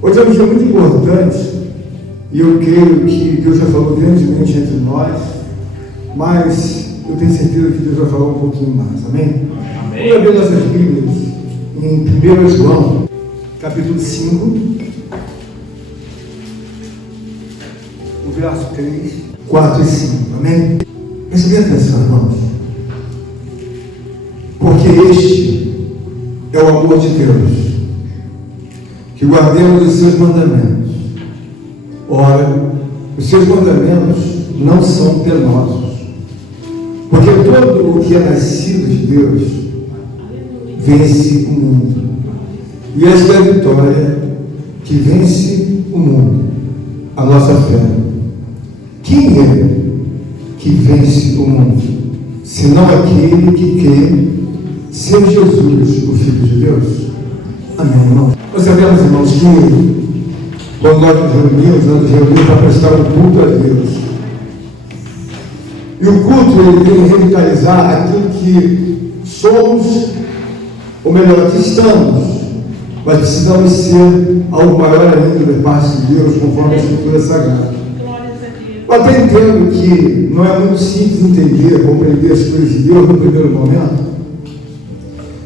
Hoje é um dia muito importante e eu creio que Deus já falou grandemente entre nós, mas eu tenho certeza que Deus vai falar um pouquinho mais, amém? Vamos abrir nossas Bíblias em 1 João, capítulo 5, o verso 3, 4 e 5, amém? Preste bem atenção, irmãos, porque este é o amor de Deus, que guardemos os seus mandamentos. Ora, os seus mandamentos não são penosos, porque todo o que é nascido de Deus vence o mundo. E esta é a vitória que vence o mundo, a nossa fé. Quem é que vence o mundo, senão aquele que crê ser Jesus, o Filho de Deus? Amém, irmãos? Nós sabemos, irmãos, que quando nós nos reunimos para prestar um culto a Deus, e o culto ele vem revitalizar aquilo que somos, ou melhor, que estamos, mas precisamos ser algo maior ainda da parte de Deus, conforme a Escritura Sagrada. Eu até entendo que não é muito simples entender, compreender as coisas de Deus no primeiro momento,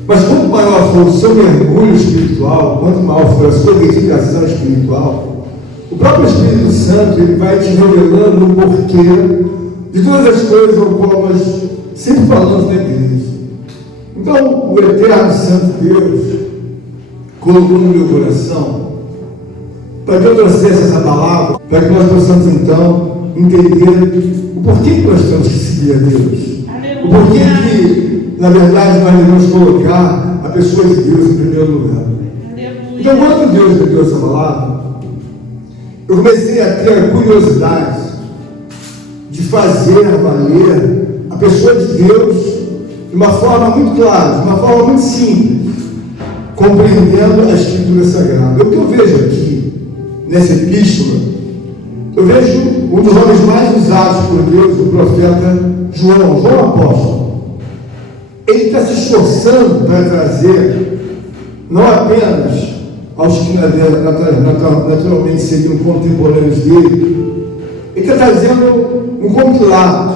mas quanto maior for o seu mergulho espiritual, quanto maior for a sua edificação espiritual, o próprio Espírito Santo ele vai te revelando o porquê de todas as coisas ao qual nós sempre falamos na igreja. Então, o eterno Santo Deus colocou no meu coração para que eu trouxesse essa palavra, para que nós possamos então entender o porquê que nós temos que seguir a Deus, o porquê que na verdade, nós devemos colocar a pessoa de Deus em primeiro lugar. Então, quando Deus me deu essa palavra, eu comecei a ter a curiosidade de fazer valer a pessoa de Deus de uma forma muito clara, de uma forma muito simples, compreendendo a Escritura Sagrada. O que eu vejo aqui, nessa epístola, eu vejo um dos homens mais usados por Deus, o profeta João Apóstolo. Ele está se esforçando para trazer, não apenas aos que naturalmente seriam contemporâneos dele, ele está trazendo um compilado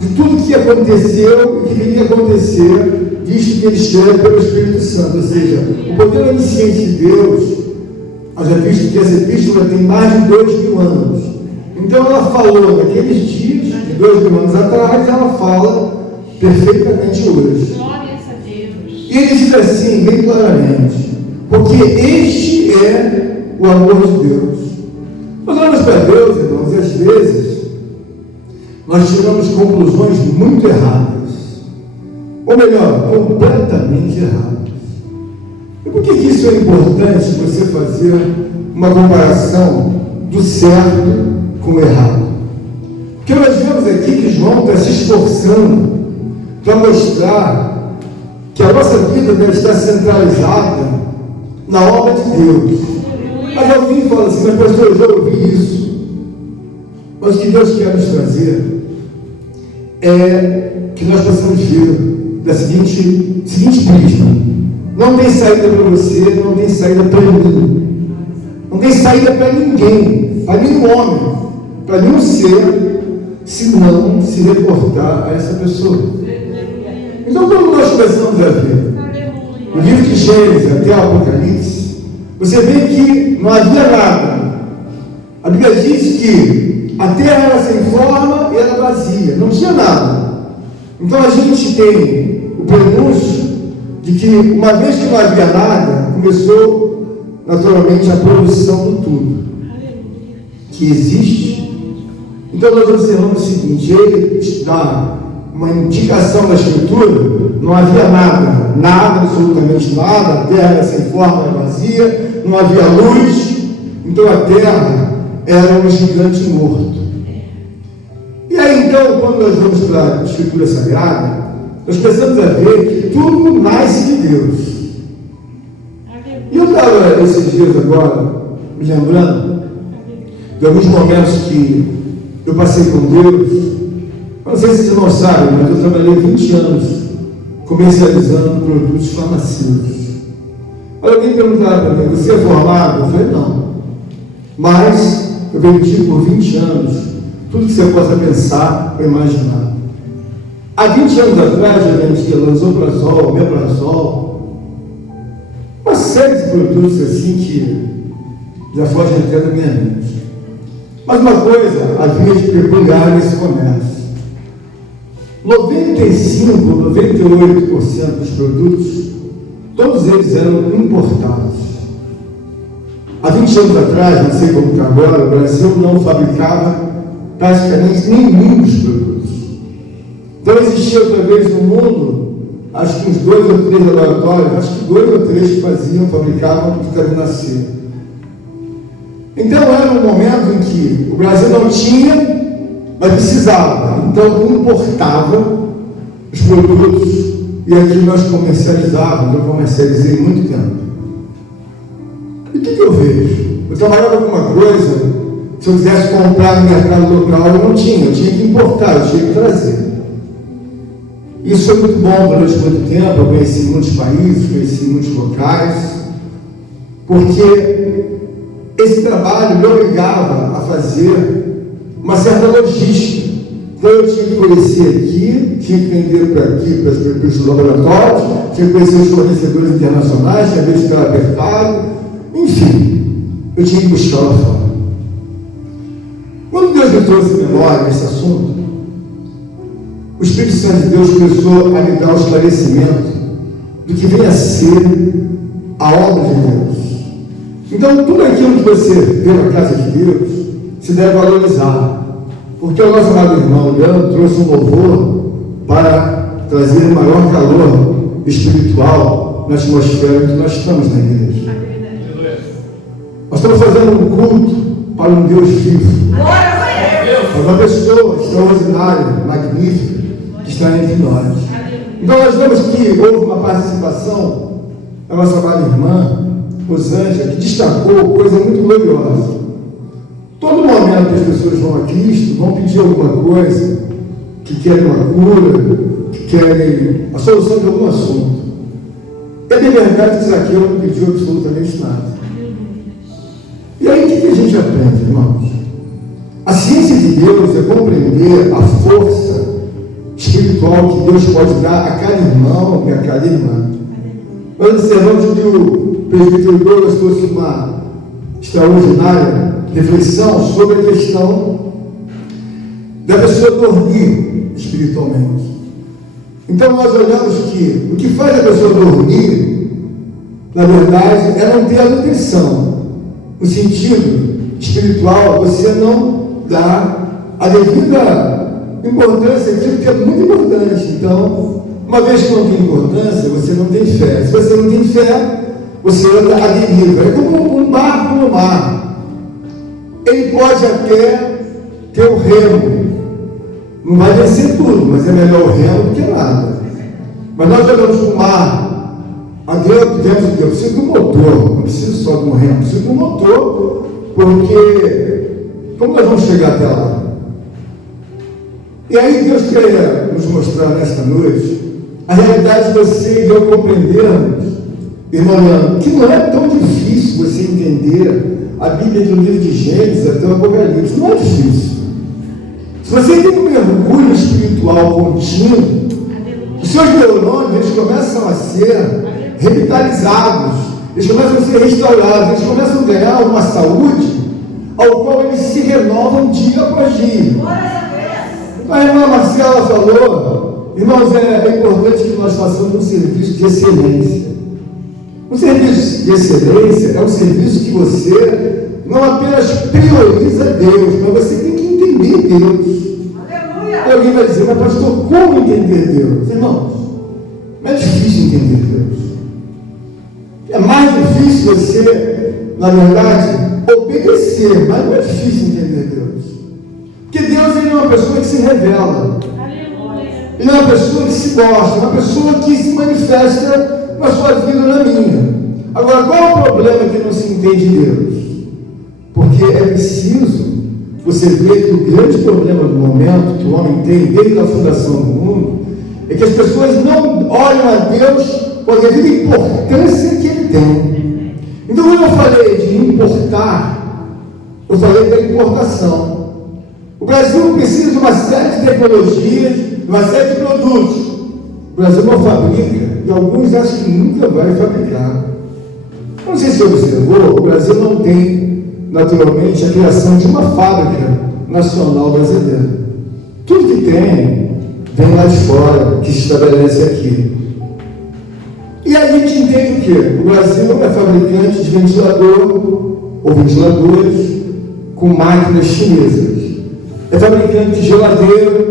de tudo que aconteceu e que viria a acontecer, visto que ele escreve pelo Espírito Santo, ou seja, o poder onisciente de Deus, haja visto que essa epístola tem mais de 2000 anos. Então ela falou naqueles dias, de 2000 anos atrás, ela fala perfeitamente hoje. Glórias a Deus. E ele diz assim, bem claramente, porque este é o amor de Deus. Nós olhamos para Deus, irmãos, e às vezes nós tiramos conclusões muito erradas, ou melhor, completamente erradas. E por que isso é importante, você fazer uma comparação do certo com o errado? Porque nós vemos aqui que João está se esforçando para mostrar que a nossa vida deve estar centralizada na obra de Deus. Mas alguém fala assim, mas pastor, eu já ouvi isso. Mas o que Deus quer nos trazer é que nós possamos ver da seguinte prisma: não tem saída para você, não tem saída para mim, não tem saída para ninguém, para nenhum homem, para nenhum ser, se não se reportar a essa pessoa. Então, quando nós começamos a ver o livro de Gênesis até o Apocalipse, você vê que não havia nada. A Bíblia diz que a terra era sem forma e era vazia, não tinha nada. Então a gente tem o prenúncio de que, uma vez que não havia nada, começou naturalmente a produção do tudo que existe. Então nós observamos o seguinte: ele dá uma indicação da Escritura, não havia nada, absolutamente nada, a terra era sem forma, era vazia, não havia luz, então a terra era um gigante morto. E aí então, quando nós vamos para a Escritura Sagrada, nós começamos a ver que tudo nasce de Deus. E eu estava esses dias agora, me lembrando de alguns momentos que eu passei com Deus. Não sei se vocês não sabem, mas eu trabalhei 20 anos comercializando produtos farmacêuticos. Olha, alguém perguntava para mim, você é formado? Eu falei, não. Mas eu vendi por 20 anos tudo que você possa pensar ou imaginar. Há 20 anos atrás eu vendia Lanzoprazol, Omeprazol, uma série de produtos assim que já fogem até da minha mente. Mas uma coisa havia de peculiar nesse comércio: 95%, 98% dos produtos, todos eles eram importados. Há 20 anos atrás, não sei como está agora, o Brasil não fabricava praticamente nenhum dos produtos. Então existia outra vez no mundo, acho que uns 2 ou 3 laboratórios, acho que 2 ou 3 que fabricavam vitamina C. Então era um momento em que o Brasil não tinha, mas precisava. Então importava os produtos e aqui nós comercializávamos. Eu comercializei muito tempo. E o que eu vejo? Eu trabalhava com uma coisa, se eu quisesse comprar no mercado local, eu não tinha, eu tinha que importar, eu tinha que trazer. Isso foi muito bom durante muito tempo. Eu conheci muitos países, conheci muitos locais, porque esse trabalho me obrigava a fazer uma certa logística. Então eu tinha que conhecer aqui, tinha que vender para aqui, para os laboratórios, tinha que conhecer os fornecedores internacionais, tinha que ficar apertado, enfim, eu tinha que buscar lá fora. Quando Deus me trouxe memória esse assunto, o Espírito Santo de Deus começou a me dar o esclarecimento do que vem a ser a obra de Deus. Então, tudo aquilo que você vê na casa de Deus, se deve valorizar. Porque o nosso amado irmão Leandro trouxe um louvor para trazer maior calor espiritual na atmosfera que nós estamos na igreja. Nós estamos fazendo um culto para um Deus vivo. Para uma pessoa extraordinária, magnífica, que está entre nós. Então, nós vemos que houve uma participação da nossa amada irmã Rosângela, que destacou coisa muito gloriosa. Todo momento que as pessoas vão a Cristo, vão pedir alguma coisa, que querem uma cura, que querem a solução de algum assunto. É de verdade que Zaqueu não pediu absolutamente nada. E aí o que a gente aprende, irmãos? A ciência de Deus é compreender a força espiritual que Deus pode dar a cada irmão e a cada irmã. Nós observamos que o presbítero Douglas trouxe uma extraordinária reflexão sobre a questão da pessoa dormir espiritualmente. Então nós olhamos que o que faz a pessoa dormir, na verdade, é não ter a nutrição. No sentido espiritual, você não dá a devida importância àquilo que é muito importante. Então, uma vez que não tem importância, você não tem fé. Se você não tem fé, você anda à deriva. É como um barco no mar. Ele pode até ter o remo. Não vai vencer tudo, mas é melhor o remo do que nada. Mas nós olhamos para o mar, adentro, vemos que eu preciso de um motor, não preciso só de um remo, preciso de um motor, porque como nós vamos chegar até lá? E aí Deus quer nos mostrar nesta noite a realidade de você e eu compreendermos, irmão Leandro, que não é tão difícil você entender a Bíblia do livro de Gênesis até o Apocalipse. Não é difícil. Se você tem um mergulho espiritual contínuo, os seus neurônios eles começam a ser revitalizados, eles começam a ser restaurados, eles começam a ganhar uma saúde ao qual eles se renovam dia após dia. A irmã Marcela falou, irmãos, é importante que nós façamos um serviço de excelência. Um serviço de excelência é um serviço que você não apenas prioriza Deus, mas você tem que entender Deus. Aleluia! E alguém vai dizer, mas pastor, como entender Deus? Irmãos, não é difícil entender Deus. É mais difícil você, na verdade, obedecer, mas não é difícil entender Deus. Porque Deus ele é uma pessoa que se revela. Aleluia! Ele é uma pessoa que se mostra, uma pessoa que se manifesta na sua vida ou na minha. Agora, qual é o problema que não se entende Deus? Porque é preciso você ver que o grande problema do momento que o homem tem desde a fundação do mundo é que as pessoas não olham a Deus com a devida importância que ele tem. Então, quando eu falei de importar, Eu falei da importação. O Brasil precisa de uma série de tecnologias, de uma série de produtos. O Brasil não fabrica, e alguns acham que nunca vai fabricar. Não sei se você observou, o Brasil não tem, naturalmente, a criação de uma fábrica nacional brasileira. Tudo que tem, vem lá de fora, que se estabelece aqui. E a gente entende o quê? O Brasil é fabricante de ventilador, ou ventiladores, com máquinas chinesas. É fabricante de geladeira,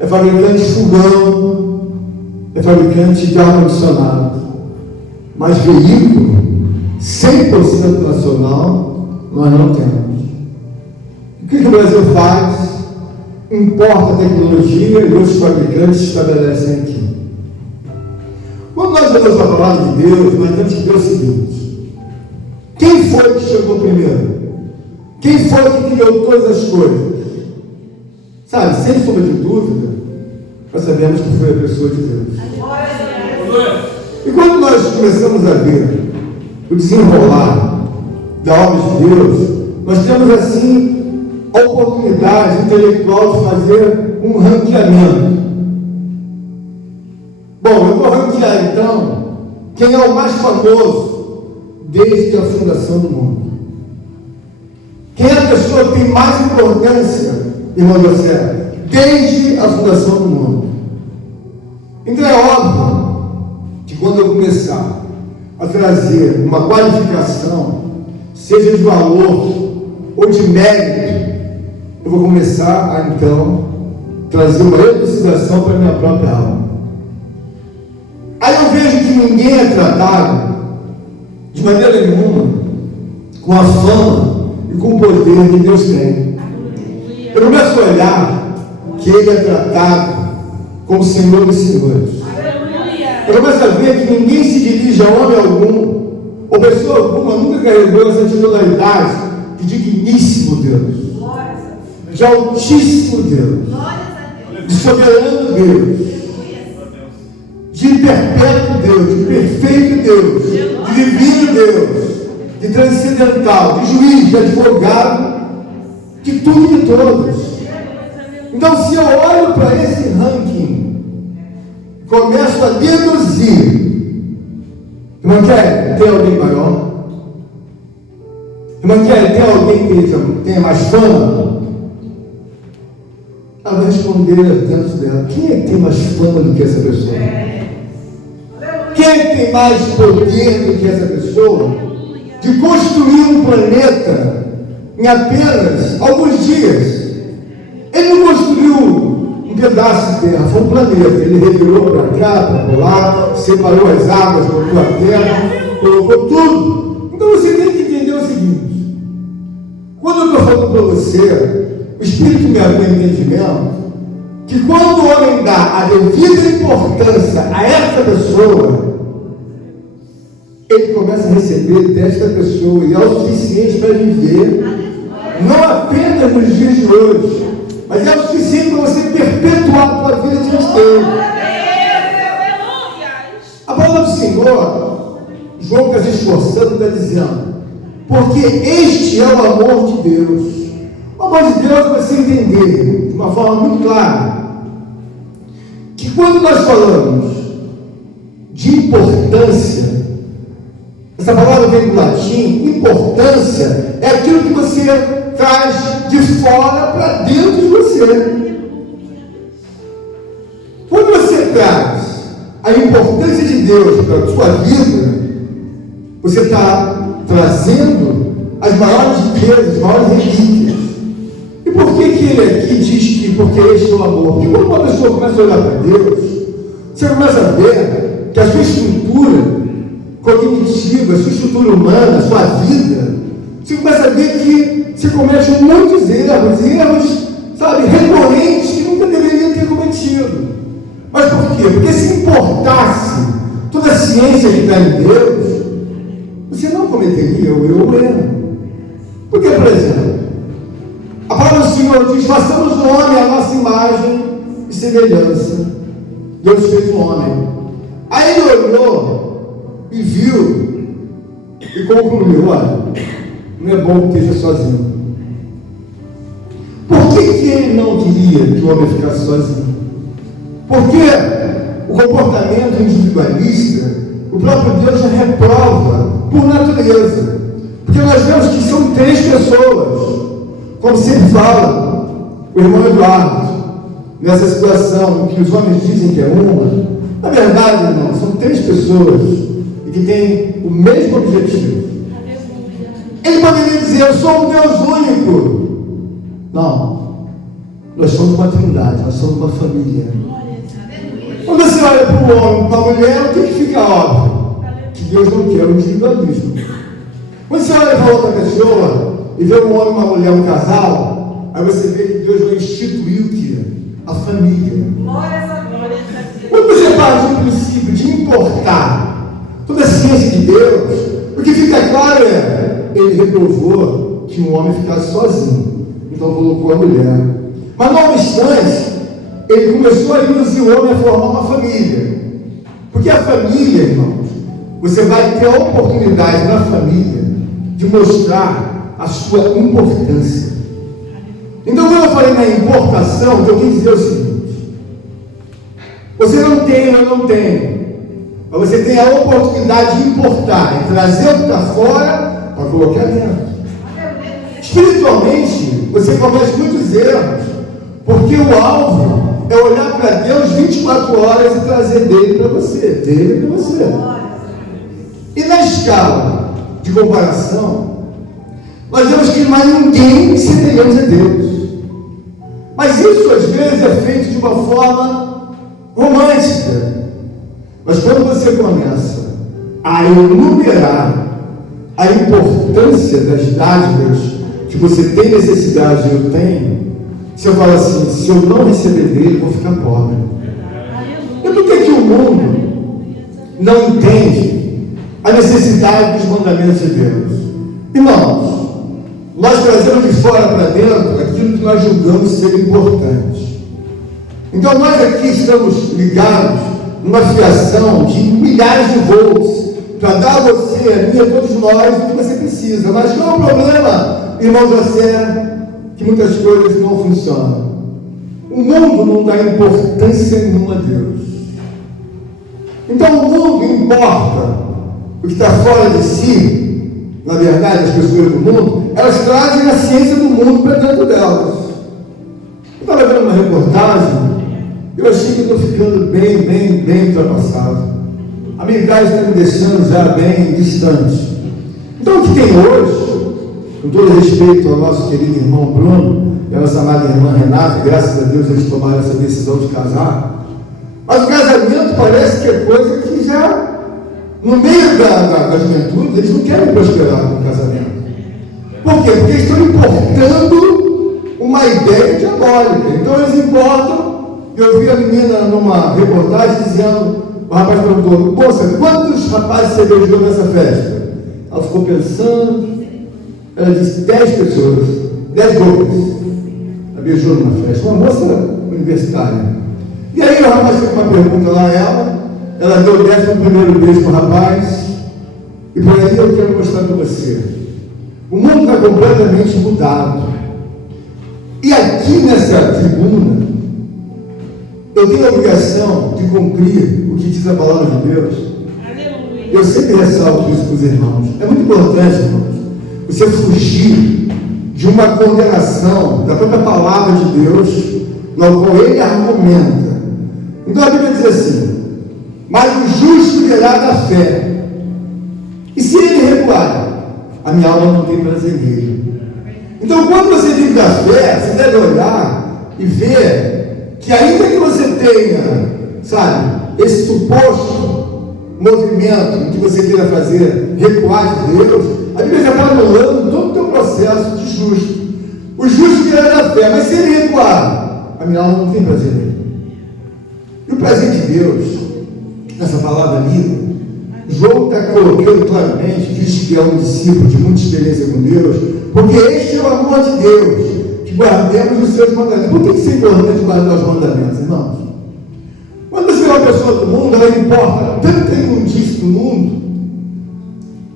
é fabricante de fogão, é fabricante de ar-condicionado. Mas veículo 100% nacional nós não temos. O que o Brasil faz? Importa tecnologia e outros fabricantes estabelecem aqui. Quando nós vemos a palavra de Deus, nós temos que ver o seguinte: quem foi que chegou primeiro? Quem foi que criou todas as coisas? Sabe, sem sombra de dúvida, nós sabemos que foi a pessoa de Deus. E quando nós começamos a ver o desenrolar da obra de Deus, nós temos assim a oportunidade intelectual de fazer um ranqueamento. Bom, eu vou ranquear então quem é o mais famoso desde a fundação do mundo. Quem é a pessoa que tem mais importância, irmão José, desde a fundação do mundo. Então é óbvio que quando eu começar a trazer uma qualificação, seja de valor ou de mérito, eu vou começar a então trazer uma elucidação para a minha própria alma. Aí eu vejo que ninguém é tratado de maneira nenhuma com a fama e com o poder que Deus tem. Eu começo a olhar que Ele é tratado como Senhor dos Senhores. Eu começo a ver que ninguém se dirige a homem algum, ou pessoa alguma, nunca carregou essa titularidade de digníssimo Deus, de altíssimo Deus, de soberano Deus, de perpétuo Deus, de perfeito Deus, de divino Deus, de transcendental, de juiz, de advogado, de tudo e de todos. Então, se eu olho para esse ranking, começo a deduzir, irmã Kelly, tem alguém maior? Irmã Kelly, tem alguém que tenha mais fama? Ela vai responder dentro dela: quem é que tem mais fama do que essa pessoa? Quem é que tem mais poder do que essa pessoa de construir um planeta em apenas alguns dias? Ele não construiu um pedaço de terra, foi um planeta. Ele revirou para cá, para lá, separou as águas, colocou a terra, colocou tudo. Então você tem que entender o seguinte: quando eu estou falando para você, o Espírito me abre o entendimento que quando o homem dá a devida importância a essa pessoa, ele começa a receber desta pessoa, e é o suficiente para viver, não apenas nos dias de hoje, mas é o suficiente para você perpetuar a tua vida diante dele. A palavra do Senhor, João está se esforçando, está dizendo: porque este é o amor de Deus. O amor de Deus é você entender de uma forma muito clara que quando nós falamos de importância, essa palavra vem do latim. Importância é aquilo que você traz de fora para dentro de você. Quando você traz a importância de Deus para a sua vida, você está trazendo as maiores riquezas, as maiores relíquias. E por que ele aqui diz que porque este é o amor? Porque quando uma pessoa começa a olhar para Deus, você começa a ver que a sua estrutura cognitiva, a sua estrutura humana, a sua vida, você começa a ver que você comete muitos erros, sabe, recorrentes que nunca deveria ter cometido. Mas por quê? Porque se importasse toda a ciência que está em Deus, você não cometeria o erro. Porque, por exemplo, a palavra do Senhor diz: façamos o homem à nossa imagem e semelhança. Deus fez o homem. Aí ele olhou e viu e concluiu: olha, não é bom que esteja sozinho. que ele não queria que o homem ficasse sozinho? Porque o comportamento individualista, o próprio Deus já reprova por natureza. Porque nós vemos que são 3 pessoas, como sempre fala o irmão Eduardo, nessa situação em que os homens dizem que é uma. Na verdade, irmão, são 3 pessoas e que têm o mesmo objetivo. Ele poderia dizer: eu sou um Deus único. Não, nós somos uma trindade, nós somos uma família. Quando você olha para o homem, para a mulher, o que fica óbvio? Que Deus não quer o individualismo. Quando você olha para outra pessoa e vê um homem, uma mulher, um casal, aí você vê que Deus vai instituir o que? A família. Quando você parte do princípio de importar toda a ciência de Deus, o que fica claro é: ele reprovou que um homem ficasse sozinho, então colocou a mulher. Mas não obstante, ele começou a induzir o homem a formar uma família. Porque a família, irmãos, você vai ter a oportunidade na família de mostrar a sua importância. Então, quando eu falei na importação, eu quis dizer o seguinte: você não tem, eu não tenho, mas você tem a oportunidade de importar, e trazer o que está fora para colocar dentro. Espiritualmente, você comete muitos erros, porque o alvo é olhar para Deus 24 horas e trazer dele para você, E na escala de comparação, nós vemos que não há ninguém semelhante a Deus. Mas isso às vezes é feito de uma forma romântica. Mas quando você começa a enumerar a importância das dádivas que você tem necessidade e eu tenho, se eu falo assim: se eu não receber dele, eu vou ficar pobre. E por que o mundo não entende a necessidade dos mandamentos de Deus? Irmãos, nós trazemos de fora para dentro aquilo que nós julgamos ser importante. Então nós aqui estamos ligados numa fiação de milhares de volts para dar a você, a mim, a todos nós o que você precisa. Mas qual é o problema, irmão José? Que muitas coisas não funcionam. O mundo não dá importância nenhuma a Deus. Então o mundo importa o que está fora de si. Na verdade, as pessoas do mundo, elas trazem a ciência do mundo para dentro delas. Eu estava vendo uma reportagem, eu achei que eu estou ficando bem ultrapassado. A minha idade está me deixando já bem distante. Então o que tem hoje, com todo respeito ao nosso querido irmão Bruno e a nossa amada irmã Renata, graças a Deus eles tomaram essa decisão de casar, mas o casamento parece que é coisa que já, no meio da juventude, eles não querem prosperar com o casamento. Por quê? Porque eles estão importando uma ideia diabólica. Então eles importam. Eu vi a menina numa reportagem dizendo, o rapaz perguntou: moça, quantos rapazes você beijou nessa festa? Ela ficou pensando. Ela disse: 10 pessoas, 10 bocas. Ela beijou numa festa, uma moça universitária. E aí o rapaz fez uma pergunta lá a ela deu o 11º beijo para o rapaz, e por aí eu quero mostrar para você. O mundo está completamente mudado. E aqui nessa tribuna, eu tenho a obrigação de cumprir o que diz a palavra de Deus. Aleluia. Eu sempre ressalto isso para os irmãos. É muito importante, irmãos, você fugir de uma condenação da própria palavra de Deus, no qual ele argumenta. Então a Bíblia diz assim: mas o justo viverá da fé. E se ele recuar, a minha alma não tem prazer nele. Então quando você vive da fé, você deve olhar e ver que ainda que você tenha, sabe, esse suposto movimento em que você queira fazer recuar de Deus, a Bíblia já está anulando todo o teu processo de justo. O justo virá da fé, mas se ele recuar, a minha alma não tem prazer nele. E o prazer de Deus, nessa palavra lida, João está colocando claramente, diz que é um discípulo de muita experiência com Deus, porque este é o amor de Deus, que guardemos os seus mandamentos. Por que é importante guardar os mandamentos, irmãos? Quando você é uma pessoa do mundo, ela importa tanta imundícia do mundo,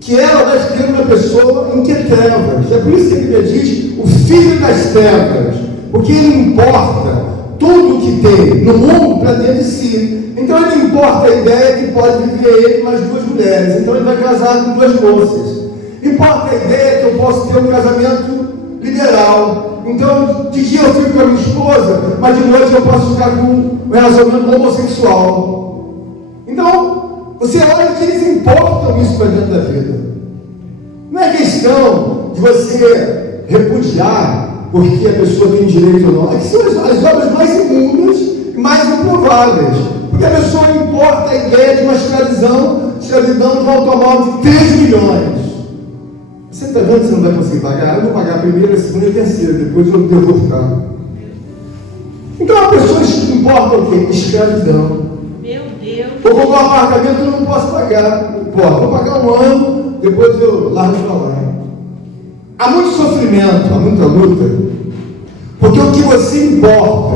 que ela vai ficando uma pessoa em que é trevas. É por isso que a Bíblia diz: o filho das trevas Porque Ele importa tudo que tem no mundo para dentro de si. Então Ele importa a ideia que pode viver Ele mais 2 mulheres. Então Ele vai casar com 2 moças. Importa a ideia que eu posso ter um casamento liberal. Então, de dia eu fico com a minha esposa, mas de noite eu posso ficar com um relacionamento homossexual. Então, você olha que eles importam isso para dentro da vida. Não é questão de você repudiar porque a pessoa tem direito ou não. É que são as obras mais imundas e mais improváveis. Porque a pessoa importa a ideia de uma escravidão de um automóvel de 3 milhões. Você está vendo que você não vai conseguir pagar? Eu vou pagar a primeira, a segunda e a terceira, depois eu devo ficar. Então a pessoa importa o quê? Escravidão. Meu Deus. Vou comprar um apartamento, eu não posso pagar. Não posso. Vou pagar 1 ano, depois eu largo para lá. Há muito sofrimento, há muita luta. Porque o que você importa,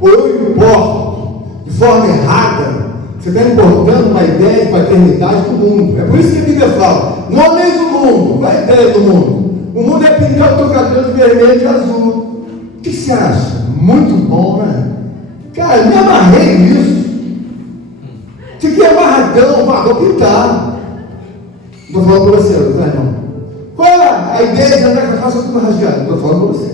ou eu importo, de forma errada, você está importando uma ideia de paternidade do mundo. É por isso que a Bíblia fala, não ameis o mundo, não é a ideia do mundo. O mundo é pintar o teu cabelo de vermelho e de azul. O que você acha? Muito bom, né? Cara, me amarrei nisso. Fiquei amarradão, vou pintar. Estou falando para você, tá, irmão? Qual é a ideia de andar com a calça toda rasgada? Estou falando para você.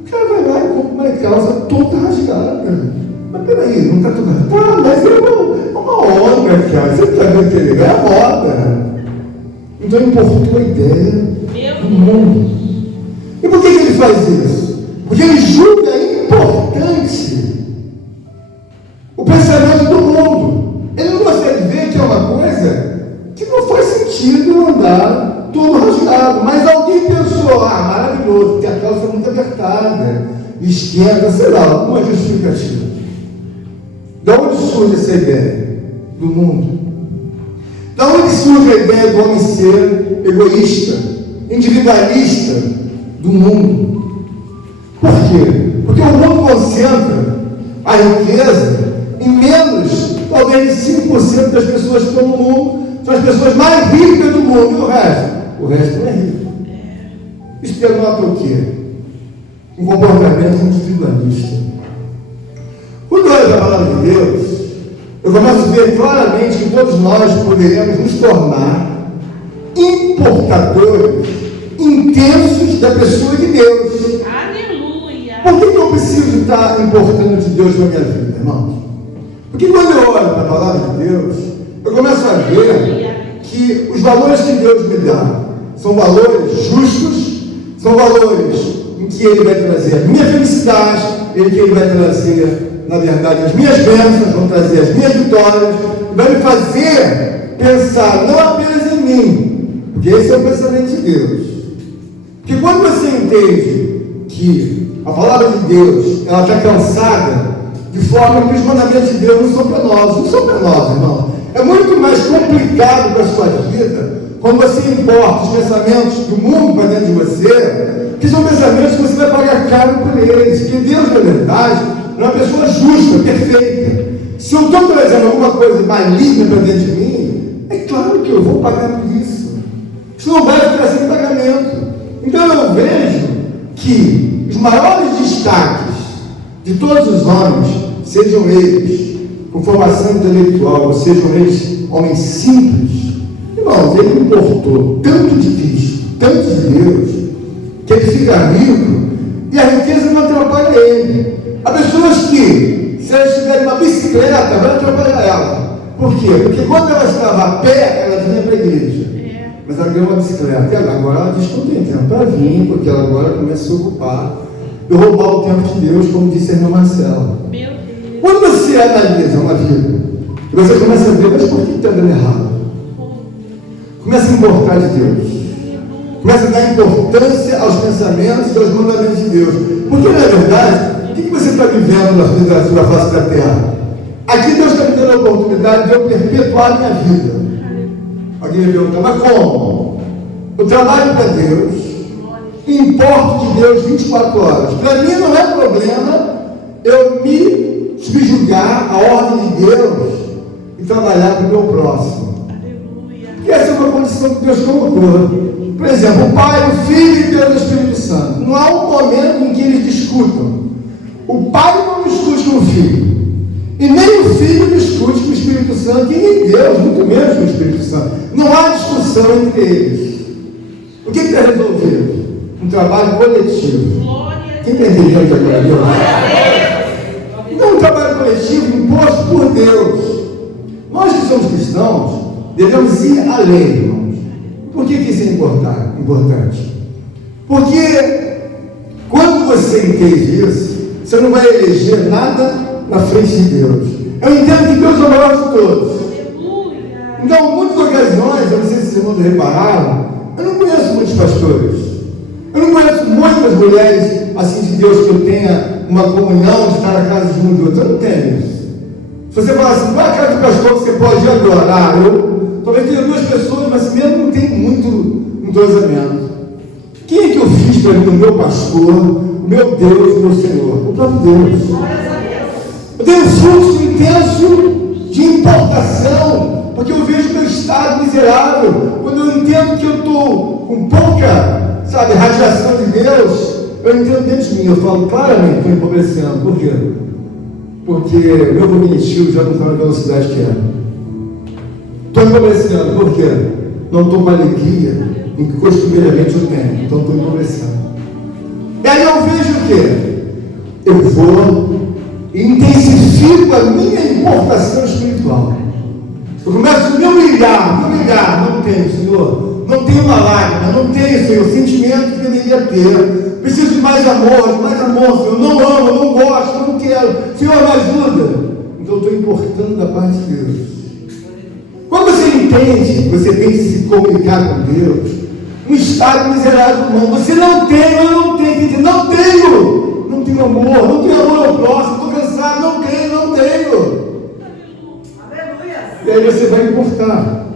O cara vai lá e compra uma calça toda rasgada. Mas peraí, não está tudo rasgado? Tá, mas é uma onda, cara. Você está vendo que ele é a moda. Então importou a ideia do mundo. E por que ele faz isso? Porque ele julga importante o pensamento do mundo. Ele não consegue ver que é uma coisa que não faz sentido andar todo rasgado. Mas alguém pensou, maravilhoso, porque a calça é muito apertada, esquerda, sei lá, alguma justificativa. De onde surge essa ideia do mundo? Da onde surge a ideia do homem ser egoísta, individualista do mundo? Por quê? Porque o mundo concentra a riqueza em menos, talvez 5% das pessoas que estão no mundo, são as pessoas mais ricas do mundo. E o resto? O resto não é rico. Isso denota o quê? Um comportamento individualista. Quando eu olho para a palavra de Deus, eu começo a ver claramente que todos nós poderemos nos tornar importadores intensos da pessoa de Deus. Aleluia! Por que eu preciso estar importando de Deus na minha vida, irmãos? Porque quando eu olho para a palavra de Deus, eu começo a ver que os valores que Deus me dá são valores justos, são valores em que Ele vai trazer a minha felicidade, que Ele vai trazer, na verdade, as minhas bênçãos, vão trazer as minhas vitórias, vai me fazer pensar não apenas em mim, porque esse é o pensamento de Deus. Porque quando você entende que a palavra de Deus, ela está cansada, de forma que os mandamentos de Deus não são penosos, irmão. É muito mais complicado para a sua vida quando você importa os pensamentos do mundo para dentro de você, que são pensamentos que você vai pagar caro por eles. Porque Deus, na verdade, é uma pessoa justa, perfeita. Se eu estou trazendo alguma coisa maligna para dentro de mim, é claro que eu vou pagar por isso. Isso não vai ficar sem pagamento. Então eu vejo que os maiores destaques de todos os homens, sejam eles com formação intelectual, ou sejam eles homens simples, irmãos, ele importou tanto de Cristo, tanto de Deus, que ele fica rico e a riqueza não atrapalha ele. Há pessoas que, se elas tiverem uma bicicleta, vai atrapalhar ela. Por quê? Porque quando ela estava a pé, ela vinha para a igreja. Mas ela ganhou uma bicicleta. E agora ela diz que não tem tempo para vir, porque ela agora começa a se ocupar e roubar o tempo de Deus, como disse a irmã Marcela. Meu Deus. Quando você analisa uma vida, você começa a ver, mas por que está dando errado? Começa a importar de Deus. Começa a dar importância aos pensamentos e aos mandamentos de Deus. Porque, na verdade, o que você está vivendo na sua face da terra? Aqui Deus está me dando a oportunidade de eu perpetuar a minha vida. Alguém me pergunta, mas como? Eu trabalho para Deus, importo de Deus 24 horas. Para mim não é problema eu me subjugar à ordem de Deus e trabalhar para o meu próximo. Porque essa é uma condição que Deus colocou. Por exemplo, o Pai, o Filho e Deus e o Espírito Santo. Não há um momento O Pai não discute com o Filho. E nem o Filho discute com o Espírito Santo, e nem Deus, muito menos com o Espírito Santo. Não há discussão entre eles. O que está resolvido? Um trabalho coletivo. Quem está entendendo agora, Deus? Então, um trabalho coletivo imposto por Deus. Nós que somos cristãos, devemos ir além, irmãos. Por que isso é importante? Porque quando você entende isso, você não vai eleger nada na frente de Deus. Eu entendo que Deus é o maior de todos. Então, em muitas ocasiões, eu não sei se vocês irmãos repararam, eu não conheço muitos pastores. Eu não conheço muitas mulheres assim de Deus que eu tenha uma comunhão de estar na casa de um de outro. Eu não tenho isso. Se você falar assim, qual é a casa do pastor que você pode ir agora? Eu talvez tenha 2 pessoas, mas mesmo não tem muito entrosamento. Quem é que eu fiz para mim o meu pastor, o meu Deus, o meu Senhor? O próprio Deus. Eu tenho um fluxo intenso de importação, porque eu vejo meu estado miserável. Quando eu entendo que eu estou com pouca, radiação de Deus, eu entendo dentro de mim, eu falo claramente, estou empobrecendo. Por quê? Porque meu cognitivo já não está na velocidade que era. Estou empobrecendo, por quê? Não estou com alegria em que costumeiramente eu tenho, então estou empobrecendo. E aí eu vejo o quê? Eu vou e intensifico a minha importação espiritual. Eu começo a me humilhar, não tenho, Senhor. Não tenho uma lágrima, não tenho, Senhor, o sentimento que deveria ter. Preciso de mais amor, Senhor. Não amo, não gosto, não quero. Senhor, me ajuda. Então eu estou importando da parte de Deus. Quando você entende, você tem que se comunicar com Deus, um estado miserável, irmão. Você não tem, eu não tenho. Quer dizer, não tenho. Não tenho amor, não tenho amor ao próximo, estou cansado, não tenho. E aí você vai importar.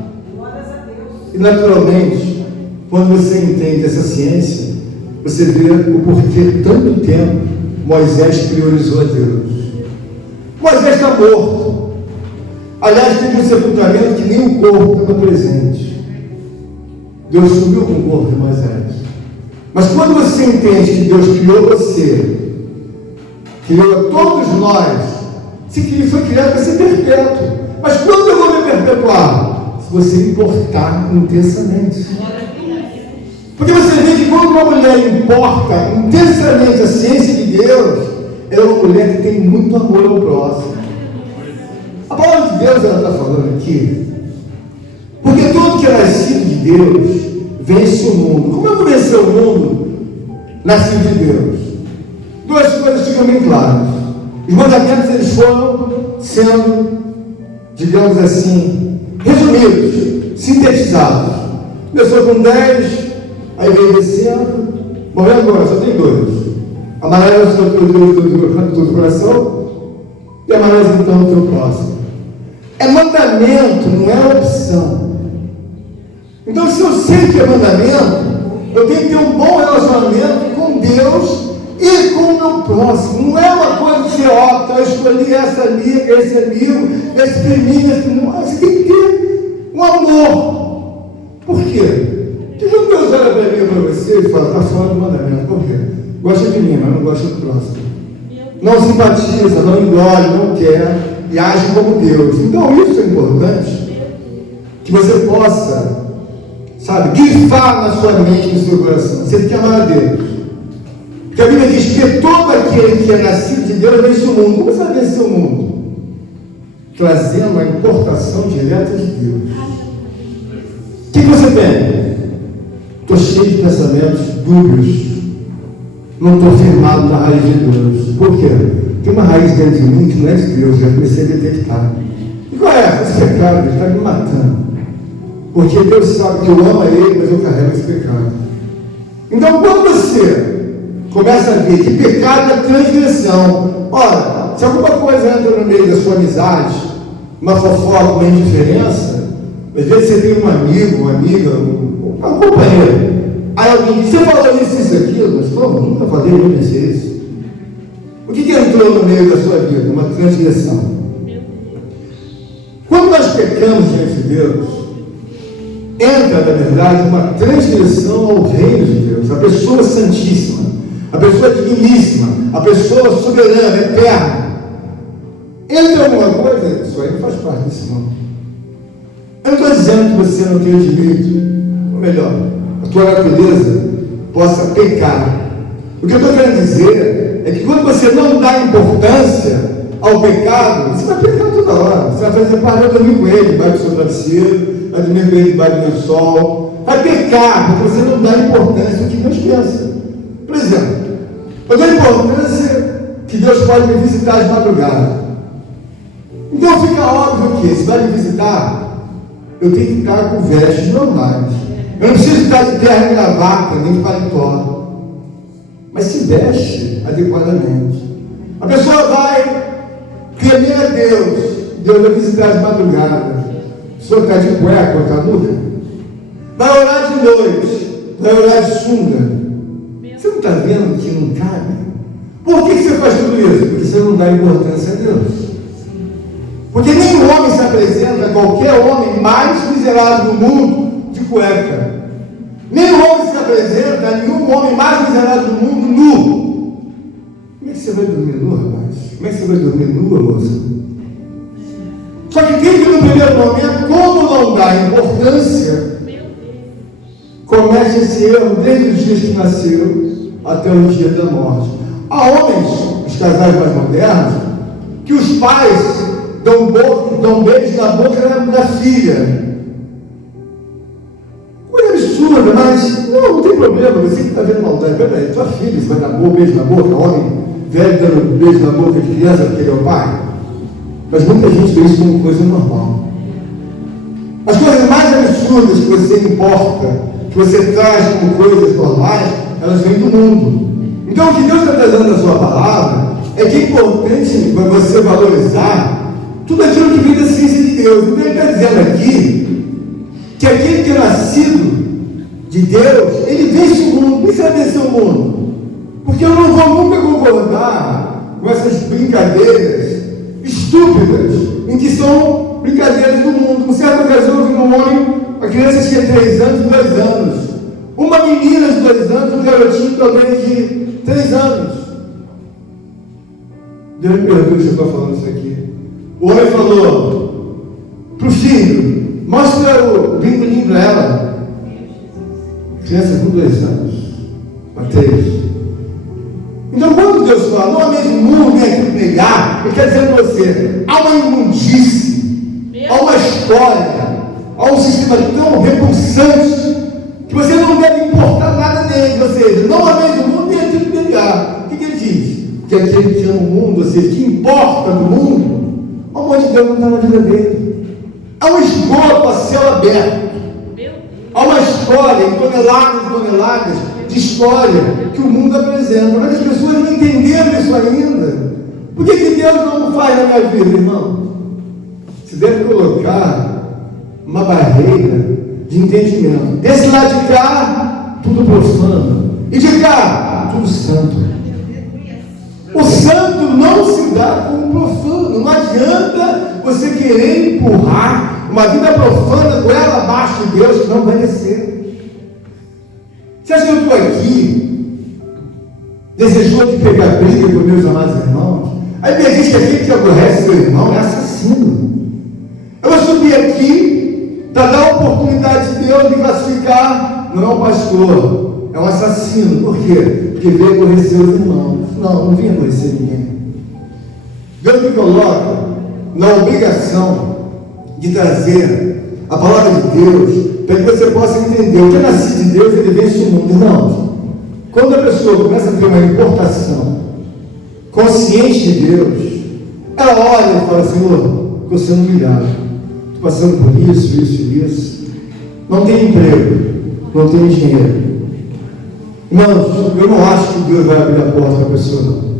E naturalmente, quando você entende essa ciência, você vê o porquê tanto tempo Moisés priorizou a Deus. Moisés está morto. Aliás, teve um sepultamento que nem o corpo estava presente. Deus subiu com o corpo de Moisés. Mas quando você entende que Deus criou você, criou a todos nós, se foi criado para ser perpétuo. Mas quando eu vou me perpetuar? Se você importar intensamente. Porque você vê que quando uma mulher importa intensamente a ciência de Deus, ela é uma mulher que tem muito amor ao próximo. A palavra de Deus, ela está falando aqui, porque todo que é nascido de Deus vence o mundo. Como eu vou vencer o mundo nascido de Deus? 2 coisas ficam bem claras. Os mandamentos, eles foram sendo, digamos assim, resumidos, sintetizados. Começou com 10, aí veio descendo, morreu agora, só tem 2. Amarás o teu Deus do teu coração e amarás então o teu próximo. É mandamento, não é opção. Então, se eu sei que é mandamento, eu tenho que ter um bom relacionamento com Deus e com o meu próximo. Não é uma coisa que você opta, eu escolhi essa amiga, esse amigo, esse priminho, esse... Não, você tem que ter um amor. Por quê? Porque quando Deus olha para mim e para você, ele fala, está fora do mandamento. Por quê? Gosta de mim, mas não gosta do próximo. Não simpatiza, não engole, não quer e age como Deus. Então isso é importante, que você possa, grifar na sua mente, no seu coração. Você tem que amar a Deus. Porque a Bíblia diz que todo aquele que é nascido de Deus vence o mundo. Como você vai vencer o mundo? Trazendo a importação direta de Deus. O que você tem? Estou cheio de pensamentos dúbios. Não estou firmado na raiz de Deus. Por quê? Tem uma raiz dentro de mim que não é de Deus, já comecei a detectar. E qual é? Esse pecado, ele está me matando. Porque Deus sabe que eu amo a Ele, mas eu carrego esse pecado. Então, quando você começa a ver que pecado é transgressão, ora, se alguma coisa entra no meio da sua amizade, uma fofoca, uma indiferença, às vezes você tem um amigo, uma amiga, um companheiro. Aí alguém diz, você falou isso, aquilo, mas como? Nunca falei, eu não pensei isso. O que entrou no meio da sua vida? Uma transgressão. Quando nós pecamos diante de Deus, entra, na verdade, uma transgressão ao reino de Deus, a pessoa santíssima. a pessoa digníssima, a pessoa soberana, eterna. Entra alguma coisa, isso aí não faz parte desse mundo. Eu não estou dizendo que você não tem o direito, ou melhor, a tua natureza possa pecar. O que eu estou querendo dizer é que quando você não dá importância ao pecado, você vai pecar toda hora. Você vai fazer parte, vai dormir com ele, vai do seu travesseiro, vai dormir com ele, vai do lençol. Vai pecar, porque você não dá importância ao que Deus pensa. Por exemplo, eu dou importância que Deus pode me visitar de madrugada. Então fica óbvio que, se vai me visitar, eu tenho que estar com vestes normais. Eu não preciso estar de terno e gravata, nem de paletó. Mas se veste adequadamente. A pessoa vai temer a Deus. Deus vai visitar de madrugada. A pessoa está de cueca ou está nuda. Vai orar de noite. Vai orar de sunga. Você não está vendo que não cabe? Por que você faz tudo isso? Porque você não dá importância a Deus. Porque nenhum homem se apresenta, qualquer homem mais miserável do mundo, de cueca. Nenhum homem se apresenta, nenhum homem mais miserável do mundo, nu. Como é que você vai dormir nu, rapaz? Como é que você vai dormir nua, moça? Só que tem que, no primeiro momento, como não dá importância, comete esse erro desde os dias que nasceu até o dia da morte. Há homens, os casais mais modernos, que os pais dão beijo na boca da filha. Coisa absurda, mas não tem problema, você que está vendo maldade. Peraí, tua filha, você vai dar beijo na boca, homem velho dando beijo na boca de criança porque ele é o pai. Mas muita gente vê isso como coisa normal. As coisas mais absurdas que você importa, que você traz como coisas normais, elas vêm do mundo. Então o que Deus está trazendo na sua palavra é que é importante para você valorizar tudo aquilo que vem da ciência de Deus. Então ele está dizendo aqui que aquele que é nascido de Deus, ele vence o mundo. Por que você vai vencer o mundo? Porque eu não vou nunca concordar com essas brincadeiras estúpidas, em que são brincadeiras do mundo. Com certa ocasião, eu vi um homem, a criança tinha 3 anos, 2 anos. Uma menina de 2 anos, um garotinho também de 3 anos. Deus me perdoe se eu estou falando isso aqui. O homem falou para o filho: mostra o bingolinho para ela. Criança com 2 anos, para 3. Então, quando Deus fala, não há mesmo mundo nem aquilo negar, Ele quer dizer para você: há uma imundície, há uma história, há um sistema tão repulsante que você não deve importar nada nele. Ou seja, não há mesmo mundo nem aquilo negar. O que ele diz? Que aquele que ama o mundo, ou seja, que importa do mundo, o amor de Deus não está na vida dele. Há um esgoto a céu aberto. Há uma história, em toneladas e toneladas de história que o mundo apresenta. Mas as pessoas não entenderam isso ainda. Por que Deus não faz na minha vida, irmão? Você deve colocar uma barreira de entendimento. Desse lado de cá, tudo profano. E de cá, tudo santo. O santo não se dá com o profano. Não adianta você querer empurrar uma vida profana com ela abaixo de Deus, que não vai descer. Você acha que eu estou aqui desejoso de pegar briga com meus amados irmãos? Aí me diz que aquele que aborrece seu irmão é assassino. Eu vou subir aqui para dar a oportunidade de Deus de classificar: não é um pastor, é um assassino. Por quê? Porque veio aborrecer os irmãos. Não vim aborrecer ninguém. Deus me coloca na obrigação de trazer a palavra de Deus para que você possa entender. O que é nascido de Deus, ele vence o mundo. Irmãos, quando a pessoa começa a ter uma importação consciente de Deus, ela olha e fala: Senhor, estou sendo humilhado, estou passando por isso, isso e isso, não tenho emprego, não tenho dinheiro. Irmãos, eu não acho que Deus vai abrir a porta para a pessoa, não.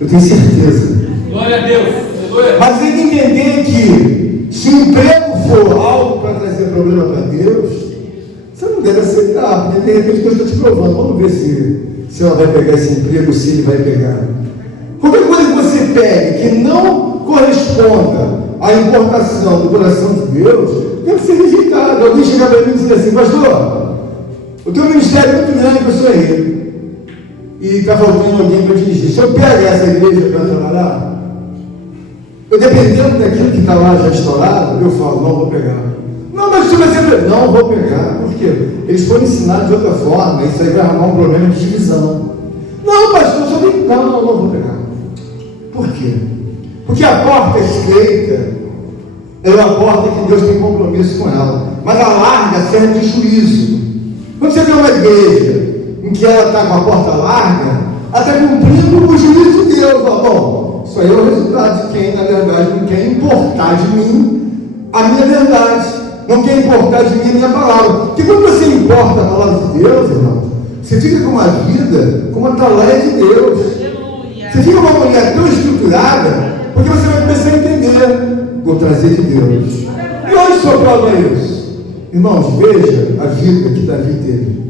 Eu tenho certeza. Glória a Deus. Mas tem que entender que, se o emprego for algo para trazer problema para Deus, você não deve aceitar, porque de repente Deus está te provando. Vamos ver se ela vai pegar esse emprego, se ele vai pegar. Qualquer coisa que você pegue que não corresponda à importação do coração de Deus, deve ser rejeitado. Alguém chegar para mim e dizer assim: pastor, o teu ministério é muito grande, eu sou ele. e está faltando alguém para dirigir. Se eu pego essa igreja para trabalhar, eu, dependendo daquilo que está lá já estourado, eu falo, não vou pegar. Não, mas se você não vou pegar. Por quê? Eles foram ensinados de outra forma, isso aí vai arrumar um problema de divisão. Não, pastor, só tem que não vou pegar. Por quê? Porque a porta estreita é uma porta que Deus tem compromisso com ela, mas a larga serve de juízo. Quando você vê uma igreja em que ela está com a porta larga, ela está cumprindo o juízo de Deus. Bom, isso aí é o resultado de quem, na verdade, não quer importar de mim a minha verdade, não quer importar de mim a minha palavra. Porque quando você importa a palavra de Deus, irmão, você fica com uma vida como a atalaia de Deus. Você fica uma mulher tão estruturada, porque você vai começar a entender. Vou trazer de Deus. E onde só prova isso? Irmãos, veja a vida que Davi teve.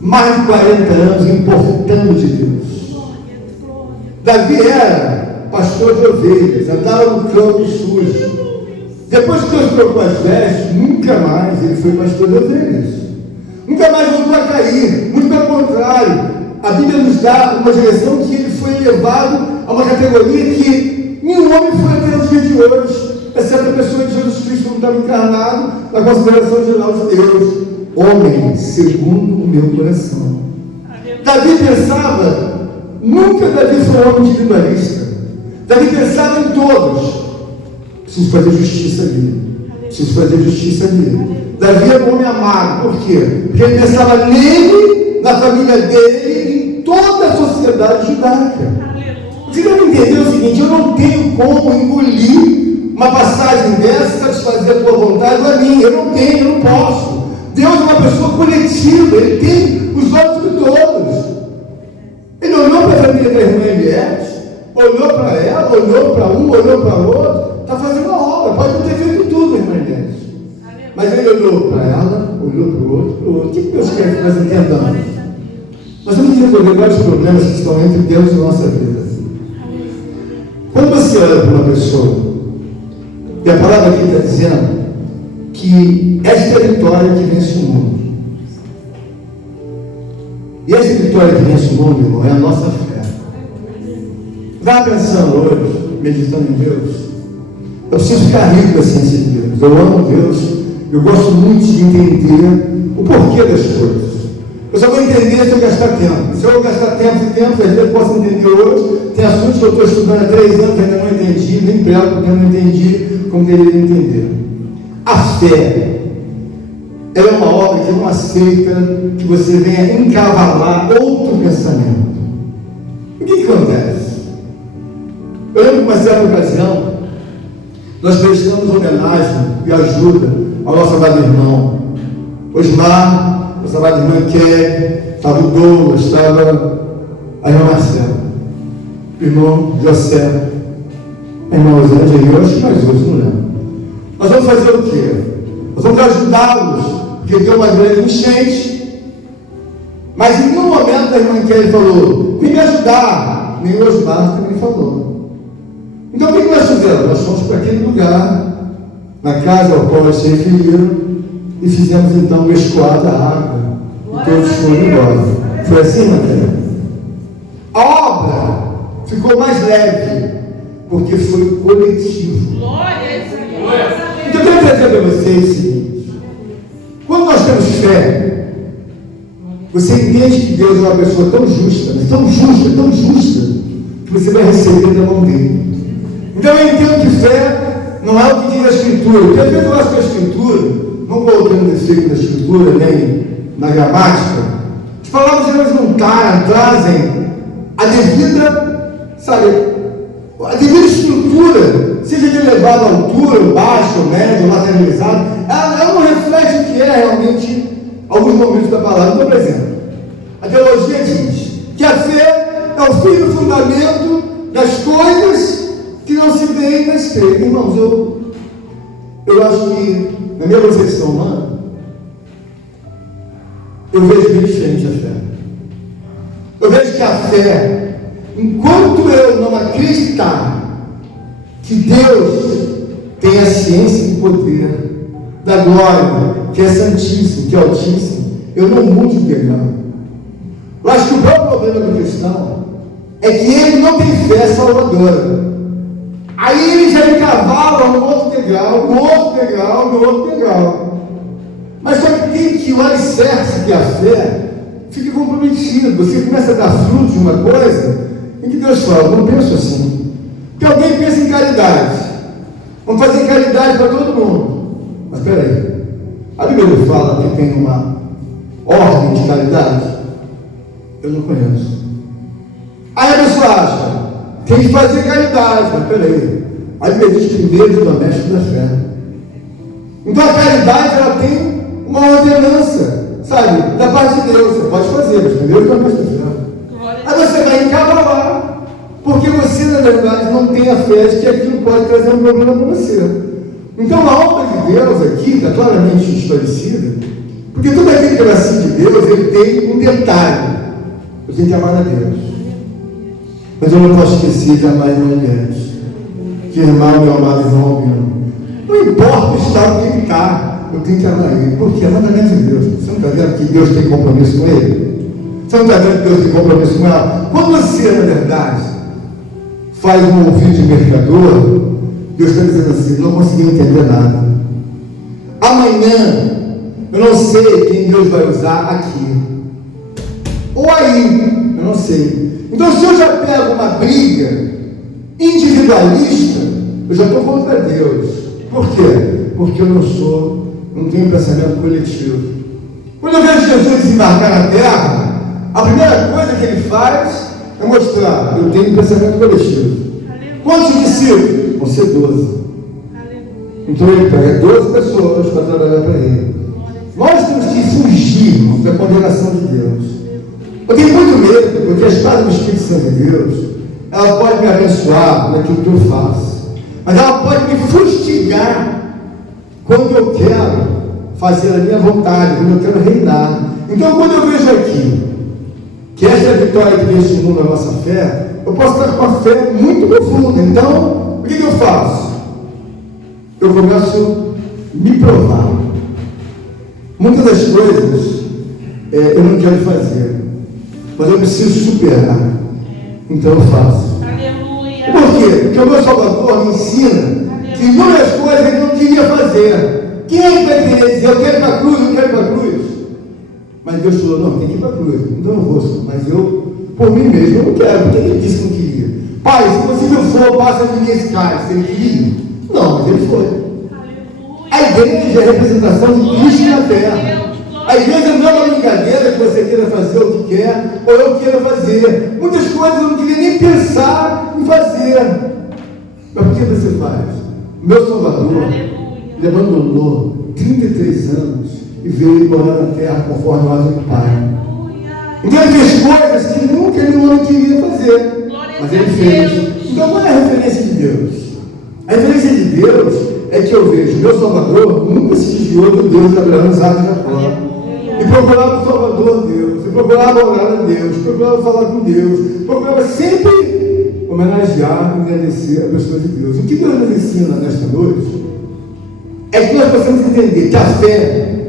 Mais de 40 anos importando de Deus. Davi era pastor de ovelhas, andava no campo sujo. Depois que Deus trocou as vestes, nunca mais ele foi pastor de ovelhas. Nunca mais voltou a cair, muito pelo contrário. A Bíblia nos dá uma direção que ele foi elevado a uma categoria que nenhum homem foi até o dia de hoje, exceto a pessoa de Jesus Cristo não estava encarnado, na consideração geral de Deus. Homem segundo o meu coração. Davi pensava, nunca Davi foi um homem individualista. Davi pensava em todos. Preciso fazer justiça ali. Preciso fazer justiça ali. Davi era um homem amado. Por quê? Porque ele pensava nele, na família dele, em toda a sociedade judaica. Você deve entender o seguinte: eu não tenho como engolir uma passagem dessa, satisfazer a tua vontade ou a minha. Eu não tenho, eu não posso. Deus é uma pessoa coletiva, ele tem os olhos de todos. Ele olhou para a família da irmã Eliette, olhou para ela, olhou para um, olhou para o outro, está fazendo uma obra, pode não ter feito tudo, irmã Eliette. Mas ele olhou para ela, olhou para o outro. O que Deus quer que nós entendamos? Nós temos que resolver vários problemas que estão entre Deus e nossa vida. Quando você olha para uma pessoa, e a palavra aqui está dizendo que esta é a vitória que vence o mundo. E essa vitória que vence o mundo, irmão, é a nossa fé. Vá pensando hoje, meditando em Deus. Eu preciso ficar rico da ciência de Deus. Eu amo Deus. Eu gosto muito de entender o porquê das coisas. Eu só vou entender se eu gastar tempo. Se eu gastar tempo, às vezes eu posso entender hoje. Tem assuntos que eu estou estudando há 3 anos e ainda não entendi, nem prego porque eu não entendi como deveria entender. A fé, ela é uma obra que não aceita que você venha encavalar outro pensamento. O que acontece? Eu lembro que uma certa ocasião, nós prestamos homenagem e ajuda ao nosso amado irmão Osmar, nossa amada irmã Kelly, estava o Douglas, estava a irmã Marcela, o irmão José, a irmã Rosângela e eu, acho que mais outros, não lembro. Nós vamos fazer o quê? Nós vamos ajudá-los, porque deu uma grande enchente. Mas em nenhum momento a irmã Kelly falou, vem me ajudar. Nem o Osmar também falou. Então o que nós fizemos? Nós fomos para aquele lugar, na casa ao qual eles se referiram, e fizemos então o escoar da água. E todos foram embora. Foi assim, irmã Kelly? A obra ficou mais leve, porque foi coletivo. Então eu quero dizer para vocês o seguinte: quando nós temos fé, você entende que Deus é uma pessoa tão justa, mas tão justa, que você vai receber da mão dele. Então eu entendo que fé não é o que diz a Escritura. Porque às vezes eu acho que a Escritura, não colocando defeito na Escritura, nem na gramática, as palavras elas não trazem a devida, sabe, a devida estrutura, seja de elevada altura, baixo, médio, lateralizado, ela não reflete o que é realmente alguns momentos da palavra. Então, por exemplo, a teologia diz que a fé é o firme fundamento das coisas que não se veem na espreita. Irmãos, eu acho que, na minha concepção humana, eu vejo bem diferente a fé. Eu vejo que a fé, enquanto eu não acreditar que Deus tem a ciência do poder, da glória, que é santíssimo, que é altíssimo, eu não mudo de degrau. Eu acho que o próprio problema do cristão é que ele não tem fé salvadora. Aí ele já encavala no outro degrau, no outro degrau, no outro degrau. Mas só que tem que o alicerce, que é a fé, fica comprometido. Você começa a dar fruto de uma coisa em que Deus fala, não penso assim. Porque alguém pensa em caridade. Vamos fazer caridade para todo mundo. Mas espera aí. A Bíblia fala que tem uma ordem de caridade? Eu não conheço. Aí a pessoa acha, tem que fazer caridade. Mas espera aí. A Bíblia diz primeiro doméstico da fé. Então a caridade, ela tem uma ordenança, sabe, da parte de Deus. Você pode fazer, mas primeiro doméstico da fé. Aí você vai encavalar, porque você, na verdade, não tem a fé de que aquilo pode trazer um problema para você. Então a obra de Deus aqui está claramente esclarecida, porque tudo aquilo que é nascido de Deus, ele tem um detalhe. Eu tenho que amar a Deus. Mas eu não posso esquecer de amar irmão Deus. Que irmão, meu amado irmão Albino. Não importa o estado que ele está, eu tenho que amar ele. Porque é mandamento de Deus. Você não está vendo que Deus tem compromisso com ele? Você não está vendo que Deus tem compromisso com ela? Quando você, na verdade, faz um ouvido de mercador, Deus está dizendo assim, não consegui entender nada. Amanhã, eu não sei quem Deus vai usar aqui. Ou aí, eu não sei. Então, se eu já pego uma briga individualista, eu já estou contra Deus. Por quê? Porque eu não tenho pensamento coletivo. Quando eu vejo Jesus desembarcar na terra, a primeira coisa que ele faz é mostrar, eu tenho pensamento coletivo. Quantos discípulos? Vão ser 12. Então ele pega 12 pessoas para trabalhar para ele. Nós temos que fugir da condenação de Deus. Eu tenho muito medo, porque a espada do Espírito Santo de Deus, ela pode me abençoar naquilo que eu faço, mas ela pode me fustigar quando eu quero fazer a minha vontade, quando eu quero reinar. Então, quando eu vejo aqui que essa é a vitória que Deus estimula na nossa fé, eu posso estar com uma fé muito profunda. Então, o que eu faço? Eu começo a me provar. Muitas das coisas eu não quero fazer, mas eu preciso superar. Então eu faço. Aleluia. Por quê? Porque o meu Salvador me ensina que inúmeras coisas ele não queria fazer. Quem é que vai querer dizer, eu quero ir para a cruz, eu quero ir para a cruz? Mas Deus falou, não, tem que ir para a cruz. Então eu vou, mas eu, por mim mesmo, eu não quero. Por que ele disse que não queria? Pai, se possível for, passa de mim esse cálice. Ele queria? Não, mas ele foi. A igreja é a representação de Cristo na terra. A igreja não é uma brincadeira que você queira fazer o que quer, ou eu queira fazer. Muitas coisas eu não queria nem pensar em fazer. Mas por que você faz? Meu Salvador, ele abandonou 33 anos e veio morar na terra conforme a ordem do Pai. Então ele fez coisas que nunca ele não queria fazer, mas ele fez. Então qual é a referência de Deus? A referência de Deus é que eu vejo, meu Salvador nunca se desviou do Deus de Abraão, Isaac e Jacó. E procurava o Salvador Deus, e procurava orar a Deus, procurava falar com Deus, procurava sempre homenagear e agradecer a pessoa de Deus. O que Deus nos ensina nesta noite é que nós possamos entender que a fé,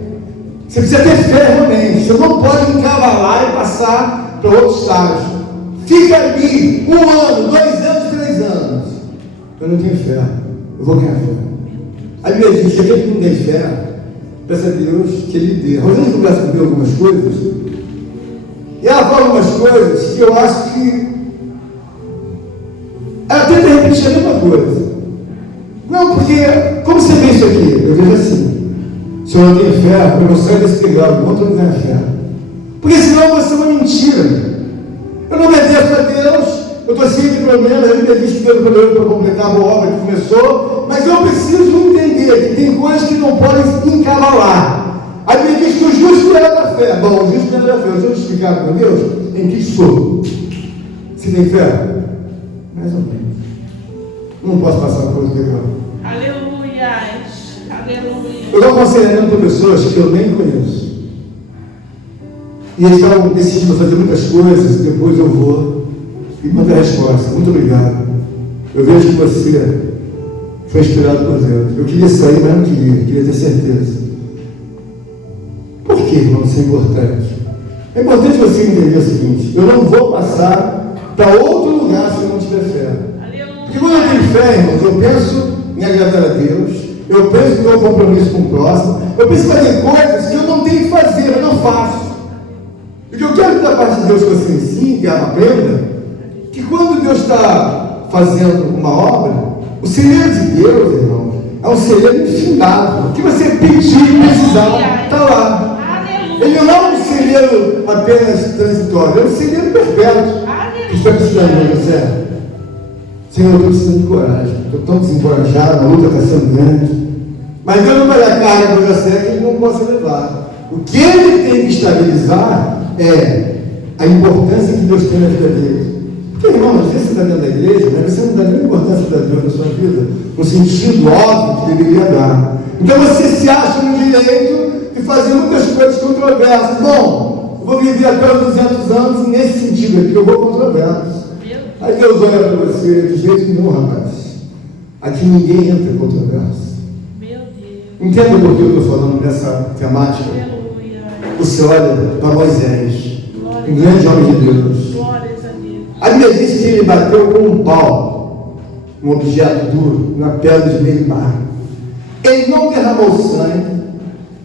você precisa ter fé realmente, você não pode encavalar e passar para outro estágio. Fica ali 1 ano, 2 anos, 3 anos. Eu não tenho fé, eu vou ganhar fé. A Bíblia diz que aquele que não tem fé, peça a Deus que Ele dê. A Rosane conversa comigo algumas coisas, e ela fala algumas coisas que eu acho que ela tenta repetir a mesma coisa. Não, porque, como você vê isso aqui? Eu vejo assim, se eu não tenho fé, eu não saio desse degrau, enquanto eu não tenho fé. Porque senão vai ser uma mentira. Eu não obedeço a Deus, eu estou cheio de problemas, a Bíblia diz que Deus problema para completar a boa obra que começou, mas eu preciso entender que tem coisas que não podem encavalar. A Bíblia diz que o justo era da fé. Bom, o justo era da fé. Eu sou justificado por Deus em que sou. Você tem fé? Mais ou menos. Não posso passar por outro degrau. Aleluia. Aleluia. Eu estou aconselhando para pessoas que eu nem conheço. E eles estavam decidindo fazer muitas coisas, depois eu vou e mando a resposta. Muito obrigado. Eu vejo que você foi inspirado por Deus. Eu queria sair, mas não queria ter certeza. Por que, irmão, isso é importante? É importante você entender o seguinte: eu não vou passar para outro lugar se eu não tiver fé. Porque quando eu tenho fé, irmãos, eu penso em agradar a Deus, eu penso no meu compromisso com o próximo, eu penso em fazer coisas que eu não tenho que fazer, eu não faço. E o que eu quero da parte de Deus que você ensine, que aprenda, que quando Deus está fazendo uma obra, o celeiro de Deus, irmãos, é um celeiro infindável. O que você pedir e precisar, está lá. Ele não é um celeiro apenas transitório, é um celeiro perpétuo. O que está precisando, José? Senhor, eu estou precisando de coragem. Estou tão desencorajado, a luta está sendo grande. Mas Deus não vai dar carga para José que ele não possa levar. O que ele tem que estabilizar é a importância que Deus tem na vida dele. Porque, irmão, às vezes você está dentro da igreja, né? Você não dá nenhuma importância para Deus na sua vida, no sentido óbvio que deveria dar. Então você se acha no direito de fazer muitas coisas controversas. Bom, eu vou viver até os 200 anos e nesse sentido aqui eu vou controverso. Aí Deus olha para você, de jeito nenhum, rapaz. Aqui ninguém entra em controverso. Entenda por que eu estou falando dessa temática? Você olha para Moisés, um grande homem de Deus. A Bíblia diz que ele bateu com um pau, um objeto duro, na pedra de Meribá. Ele não derramou sangue,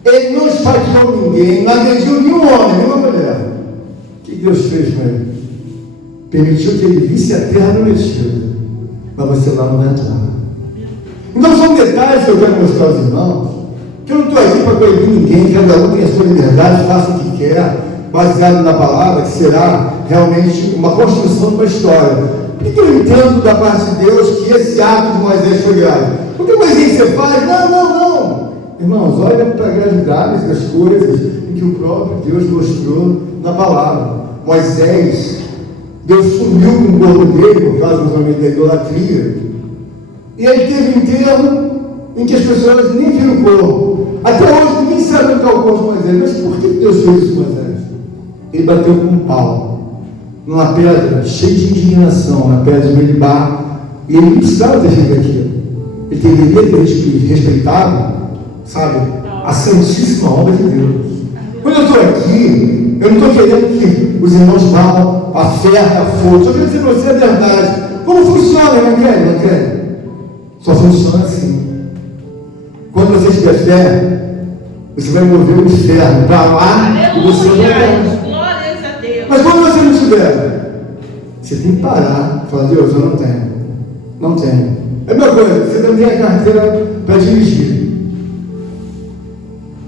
ele não esfaqueou ninguém, não agrediu nenhum homem, nenhuma mulher. O que Deus fez com ele? Permitiu que ele visse a terra prometida, mas você lá não vai entrar. Então são detalhes que eu quero mostrar aos irmãos, que eu não estou aqui para proibir ninguém, cada um tem a sua liberdade, faça o que quer, baseado na palavra, que será realmente uma construção de uma história. Por que eu entendo da parte de Deus que esse ato de Moisés foi grave? Porque Moisés você faz? Não. Irmãos, olha para a gravidade das coisas em que o próprio Deus mostrou na palavra. Moisés, Deus sumiu com o corpo dele por causa da idolatria. E aí teve um enterro em que as pessoas nem viram o corpo. Até hoje ninguém sabe onde está o corpo de Moisés. Mas por que Deus fez isso com Moisés? Ele bateu com um pau numa pedra cheia de indignação, na pedra de Meribá, e ele não precisava ter feito aquilo. Ele deveria ter respeitado, sabe, a santíssima obra de Deus. Quando eu estou aqui, eu não estou querendo que os irmãos falam a ferro, a fogo. Só quero dizer para você a verdade. Como funciona, não quer? Só funciona assim. Quando você tiver fé, você vai mover o inferno para lá e você não vai. Mas quando você não tiver, você tem que parar e falar: Deus, eu não tenho. Não tenho. É a mesma coisa, você não tem a carteira para dirigir.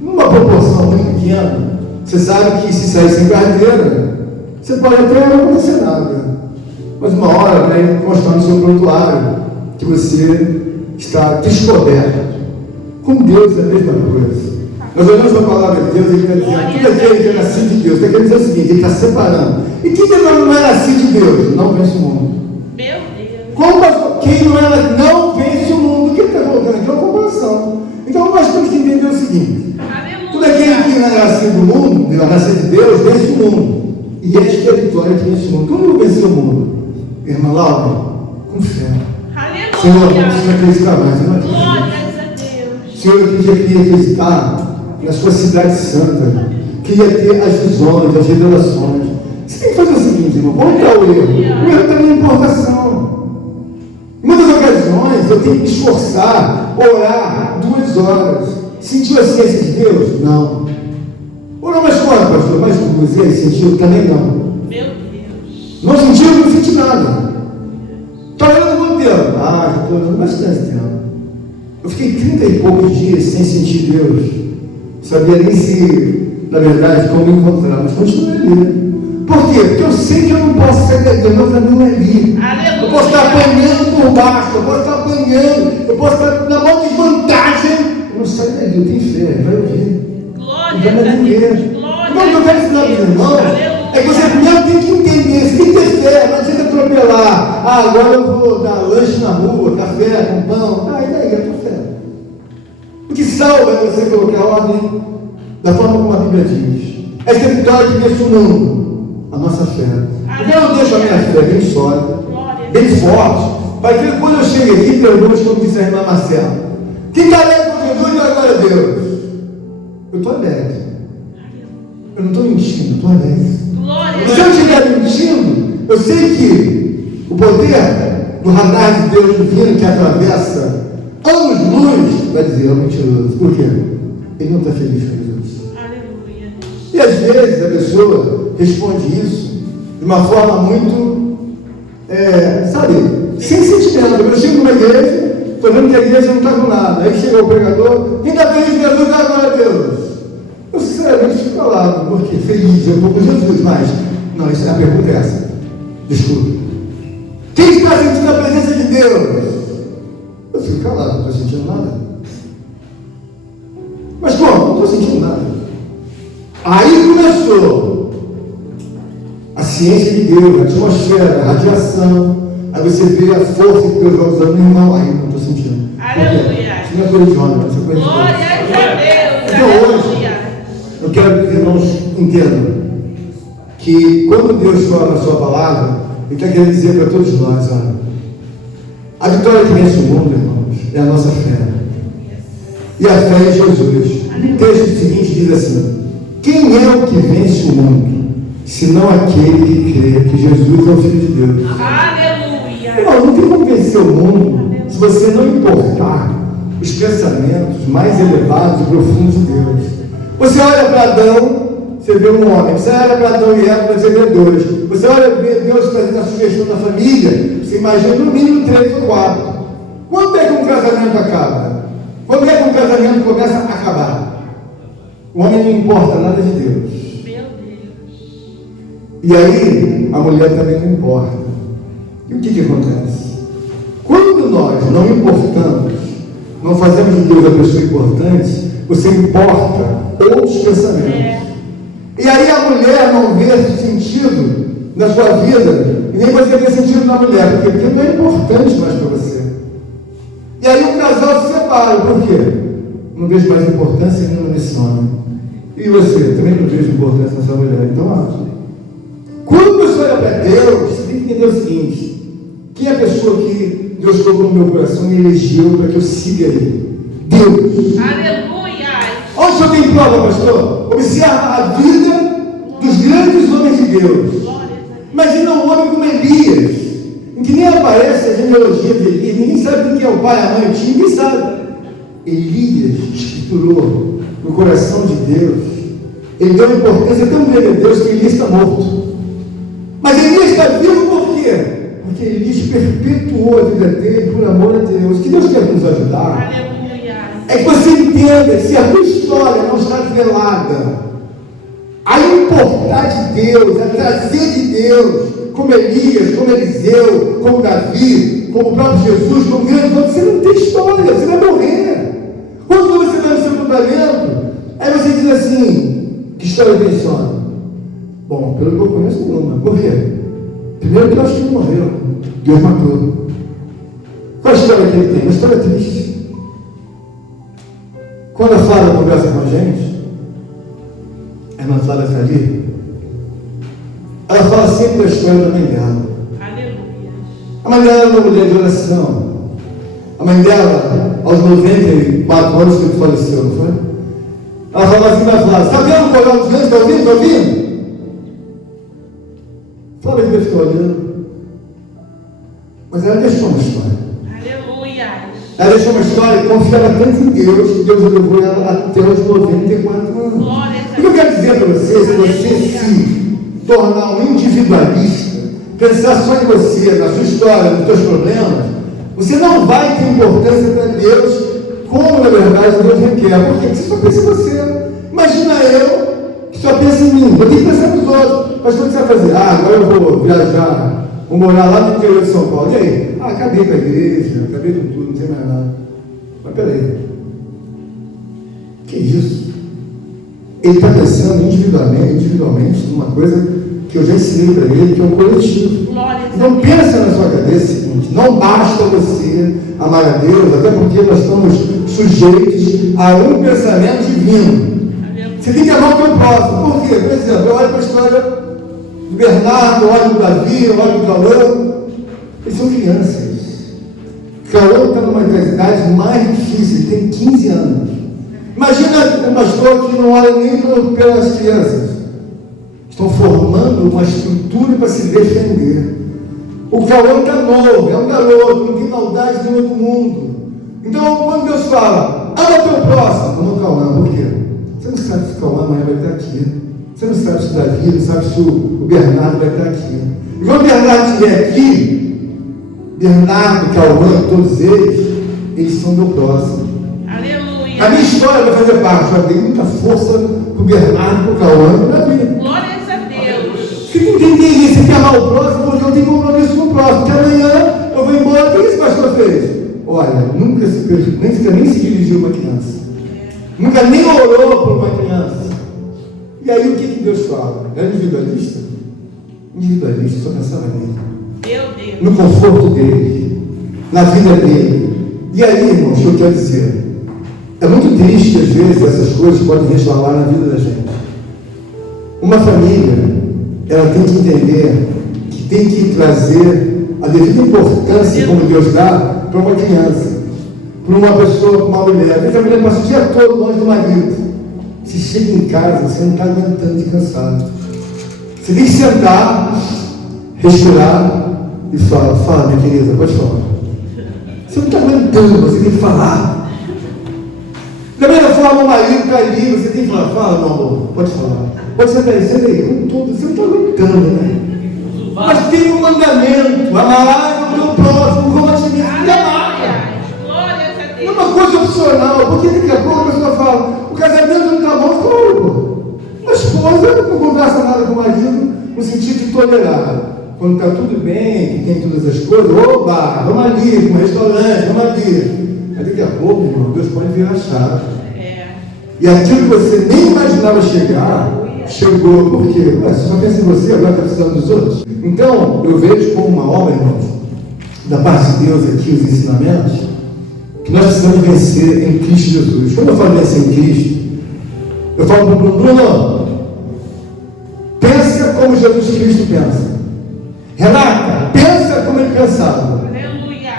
Numa proporção muito pequena, você sabe que se sair sem carteira, você pode até não acontecer nada. Mas uma hora vai constar no seu prontuário que você está descoberto. Com Deus é a mesma coisa. Nós olhamos a palavra de Deus e ele está dizendo: tudo aquele que é nascido de Deus. Está querendo dizer o seguinte: ele está separando. E quem não é nascido de Deus? Não vence o mundo. Meu Deus. Como quem não vence o mundo? O que ele está colocando aqui é uma comparação. Então nós temos que entender o seguinte: tudo aquele que não é nascido do mundo, não é nascido de Deus, vence o mundo. E esta é a vitória que vence o mundo. Como eu venci o mundo? Irmã Laura, com fé. Aleluia. Senhor, eu não preciso acreditar mais. Eu não acredito. Glórias a Deus. Senhor, eu queria acreditar na sua cidade santa. Queria ter as visões, as revelações. Você tem que fazer o seguinte, irmão: onde está o erro? O erro está na importação. Em muitas ocasiões eu tenho que me esforçar, orar 2 horas. Sentiu a ciência de Deus? Não. Orou mais quanto, pastor? Mais 2. E aí, sentiu? Também não. Meu Deus. Não sentiu? Não senti nada. Está orando quanto tempo? Já estou orando bastante tempo. Eu fiquei 30 e poucos dias sem sentir Deus. Sabia nem se, na verdade, como me encontrar, mas continuei ali. Por quê? Porque eu sei que eu não posso sair daqui, o meu caminho é ali. Aleluia. Eu posso estar apanhando por baixo, eu posso estar apanhando, eu posso estar na mão de vantagem. Eu não saio daqui, eu tenho fé, vai ouvir. Glória Vai a Deus. viver. Então, o que eu quero ensinar para os irmãos é que você primeiro tem que entender, você tem que ter fé, não adianta atropelar. Agora eu vou dar lanche na rua, café com pão. E daí, é tua fé. O que salva é você colocar a ordem da forma como a Bíblia diz. Essa vitória que vence o mundo, a nossa fé. Então eu deixo a minha fé bem sólida, bem forte, para que quando eu chego aqui, pergunte, como disse a irmã Marcela: quem está alegre com Jesus e agora a Deus? Eu estou alegre. Eu não estou mentindo, eu estou alegre. Eu sei que o poder do radar de Deus divino que atravessa anos-luz vai dizer, é mentiroso. Por quê? Ele não está feliz com Jesus. Aleluia. E às vezes a pessoa responde isso de uma forma muito, sem sentimento. Eu chego numa igreja, estou vendo que a igreja não está com nada. Aí chega o pregador, quem está feliz com Jesus, dá glória a Deus. Eu sinceramente fico calado, porque feliz, eu estou com Jesus, mas não, a pergunta é essa. Desculpe. Quem está sentindo a presença de Deus? Eu fico calado, não estou sentindo nada. Mas como? Não estou sentindo nada. Aí começou a ciência de Deus, a atmosfera, a radiação. Aí você vê a força que Deus vai usando no irmão. Aí não estou sentindo. Aleluia. Isso não é coisa de homem, isso é coisa de Deus. Glória a Deus. Então hoje, Aleluia. eu quero que os irmãos entendam que quando Deus fala na sua palavra, Ele está querendo dizer para todos nós, olha, a vitória que vence o mundo, irmãos, é a nossa fé. E a fé é Jesus. O texto seguinte diz assim: quem é o que vence o mundo, senão aquele que crê que Jesus é o Filho de Deus? Aleluia. Irmão, não tem como vencer o mundo se você não importar os pensamentos mais elevados e profundos de Deus. Você olha para Adão, você vê um homem. Você olha para Adão e Eva, você vê dois. Você olha para Deus fazendo a sugestão da família, você imagina no mínimo 3 ou 4. Quando é que um casamento acaba? Quando é que um casamento começa a acabar? O homem não importa nada de Deus. Meu Deus. E aí, a mulher também não importa. E o que acontece? Quando nós não importamos, não fazemos de Deus a pessoa importante, você importa outros pensamentos. E aí a mulher não vê sentido na sua vida, e nem você vê sentido na mulher, porque aquilo não é importante mais para você. E aí o casal se separa, por quê? Não vejo mais importância nenhuma nesse homem. E você? Também não vejo importância nessa mulher. Então, quando você olha para Deus, você tem que entender o seguinte: quem é a pessoa que Deus colocou no meu coração e elegeu para que eu siga Ele? Deus. Aleluia. Onde o senhor tem prova, pastor? Observa a vida dos grandes homens de Deus. Imagina um homem como Elias, em que nem aparece a genealogia de Elias, ninguém sabe quem é o pai, a mãe, o tio, ninguém sabe. Elias escriturou no coração de Deus. Ele deu uma importância tão grande a Deus que Elias está morto. Mas Elias está vivo por quê? Porque Elias perpetuou a vida dele por amor a Deus. Que Deus quer nos ajudar. Aleluia. É que você entenda que se a tua história não está velada, a importar de Deus, a trazer de Deus, como Elias, como Eliseu, como Davi, como o próprio Jesus, como grande homem, você não tem história, você vai morrer. Quando você vai no seu fundamento, aí você diz assim: que história tem esse homem? Bom, pelo que eu conheço, nenhuma. Por quê? Primeiro que eu acho que ele morreu, Deus matou. Qual a história que ele tem? Uma história triste. Quando a Flávia conversa com a gente, a irmã Flávia está ali, ela fala sempre da história da mãe dela. Aleluia. A mãe dela era uma mulher de oração. A mãe dela, aos 94 anos, que faleceu, não foi? Ela falava assim para Flávia: está vendo o coral dos anjos? Está ouvindo? Está ouvindo? Flávia devia ficar olhando. Mas ela deixou uma história. Aleluia. Ela deixou uma história e confiava tanto em Deus que Deus levou ela até os 94 anos. Glória a O que eu quero dizer para você, se você se tornar um individualista, pensar só em você, na sua história, nos seus problemas, você não vai ter importância para Deus como, na verdade, Deus requer. Por quê? Porque você só pensa em você. Imagina eu, que só penso em mim. Eu tenho que pensar nos outros. Mas o que você vai fazer? Agora eu vou viajar, vou morar lá no interior de São Paulo. E aí? Acabei com a igreja, acabei com tudo, não tem mais nada. Mas peraí. Que isso? Ele está pensando individualmente numa coisa que eu já ensinei para ele, que é um coletivo. Então pensa na sua cabeça o seguinte: não basta você amar a Deus, até porque nós estamos sujeitos a um pensamento divino. Você tem que amar o teu próximo. Por quê? Por exemplo, eu olho para a história do Bernardo, eu olho para o Davi, eu olho para o Cauã. Eles são crianças. Cauã está numa das idades mais difíceis, tem 15 anos. Imagina um pastor que não olha nem pelas crianças. estão formando uma estrutura para se defender. O Cauã está novo, é um garoto, não tem maldade nenhuma do mundo. Então, quando Deus fala, ama teu próximo, ama o Cauã, por quê? Você não sabe se o Cauã amanhã vai estar aqui. Você não sabe se o Davi, não sabe se o Bernardo vai estar aqui. E quando o Bernardo estiver aqui, Bernardo, Cauã, todos eles são meu próximo. Aleluia. A minha história vai fazer parte, eu dei muita força para o Bernardo, para o Cauã e para mim. Glórias a Deus. Você tem que entender isso, você quer amar o próximo, porque eu tenho compromisso com o próximo, porque amanhã eu vou embora, o que esse pastor fez? Olha, nunca nem se dirigiu a uma criança, nunca nem orou por uma criança. E aí o que Deus fala? É individualista? Individualista, só pensava nele, Meu Deus. no conforto dele, na vida dele. E aí, irmãos, o que eu quero dizer? É muito triste que às vezes essas coisas podem resvalar na vida da gente. Uma família, ela tem que entender que tem que trazer a devida importância, como Deus dá, para uma criança, para uma pessoa, para uma mulher. Porque a mulher passa o dia todo longe do marido. Se chega em casa, você não está aguentando de cansado. Você tem que sentar, respirar e falar, fala, minha querida, pode falar. Você não está aguentando, você tem que falar. Da mesma forma, o marido está ali, você tem que falar, fala, meu amor, pode falar. Pode sentar aí, com tudo, você não está aguentando, né? Mas tem um mandamento, amarás o teu próximo como a ti mesmo. Glórias a Não é Deus. uma coisa opcional, porque daqui a pouco a pessoa fala, o casamento não está bom, claro, pô. A esposa não conversa nada com o marido no sentido de tolerar. Quando está tudo bem, que tem todas as coisas, oba, vamos ali, para um restaurante, vamos ali. Mas daqui a pouco, irmão, Deus pode virar a chave. E aquilo que você nem imaginava chegar, chegou. Por quê? Ué, você só pensa em você, agora está precisando dos outros. Então, eu vejo como uma obra, irmãos, da parte de Deus aqui, os ensinamentos, que nós precisamos vencer em Cristo Jesus. Quando eu falo vencer em Cristo, eu falo para o Bruno, pensa como Jesus Cristo pensa. Renata, pensa como ele pensava. Aleluia.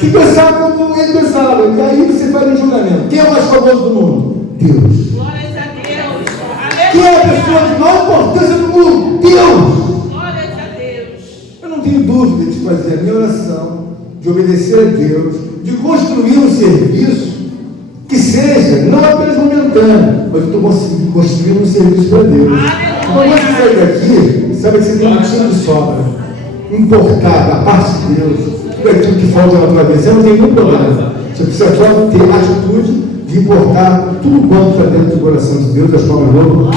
Se pensar como ele pensava, e aí você faz um julgamento. Quem é o mais famoso do mundo? Deus. Glórias a Deus. Quem é a Aleluia. pessoa de maior importância do mundo? Deus. Glórias a Deus. Eu não tenho dúvida de fazer a minha oração, de obedecer a Deus, de construir um serviço que seja não apenas momentâneo, mas eu estou construindo um serviço para Deus. Quando você sair daqui, sabe que você tem um time de sobra. Importar da parte de Deus tudo aquilo que falta na tua vida. Você não tem nenhum problema. Você precisa só ter a atitude de importar tudo quanto está dentro do coração de Deus, das formas loucas.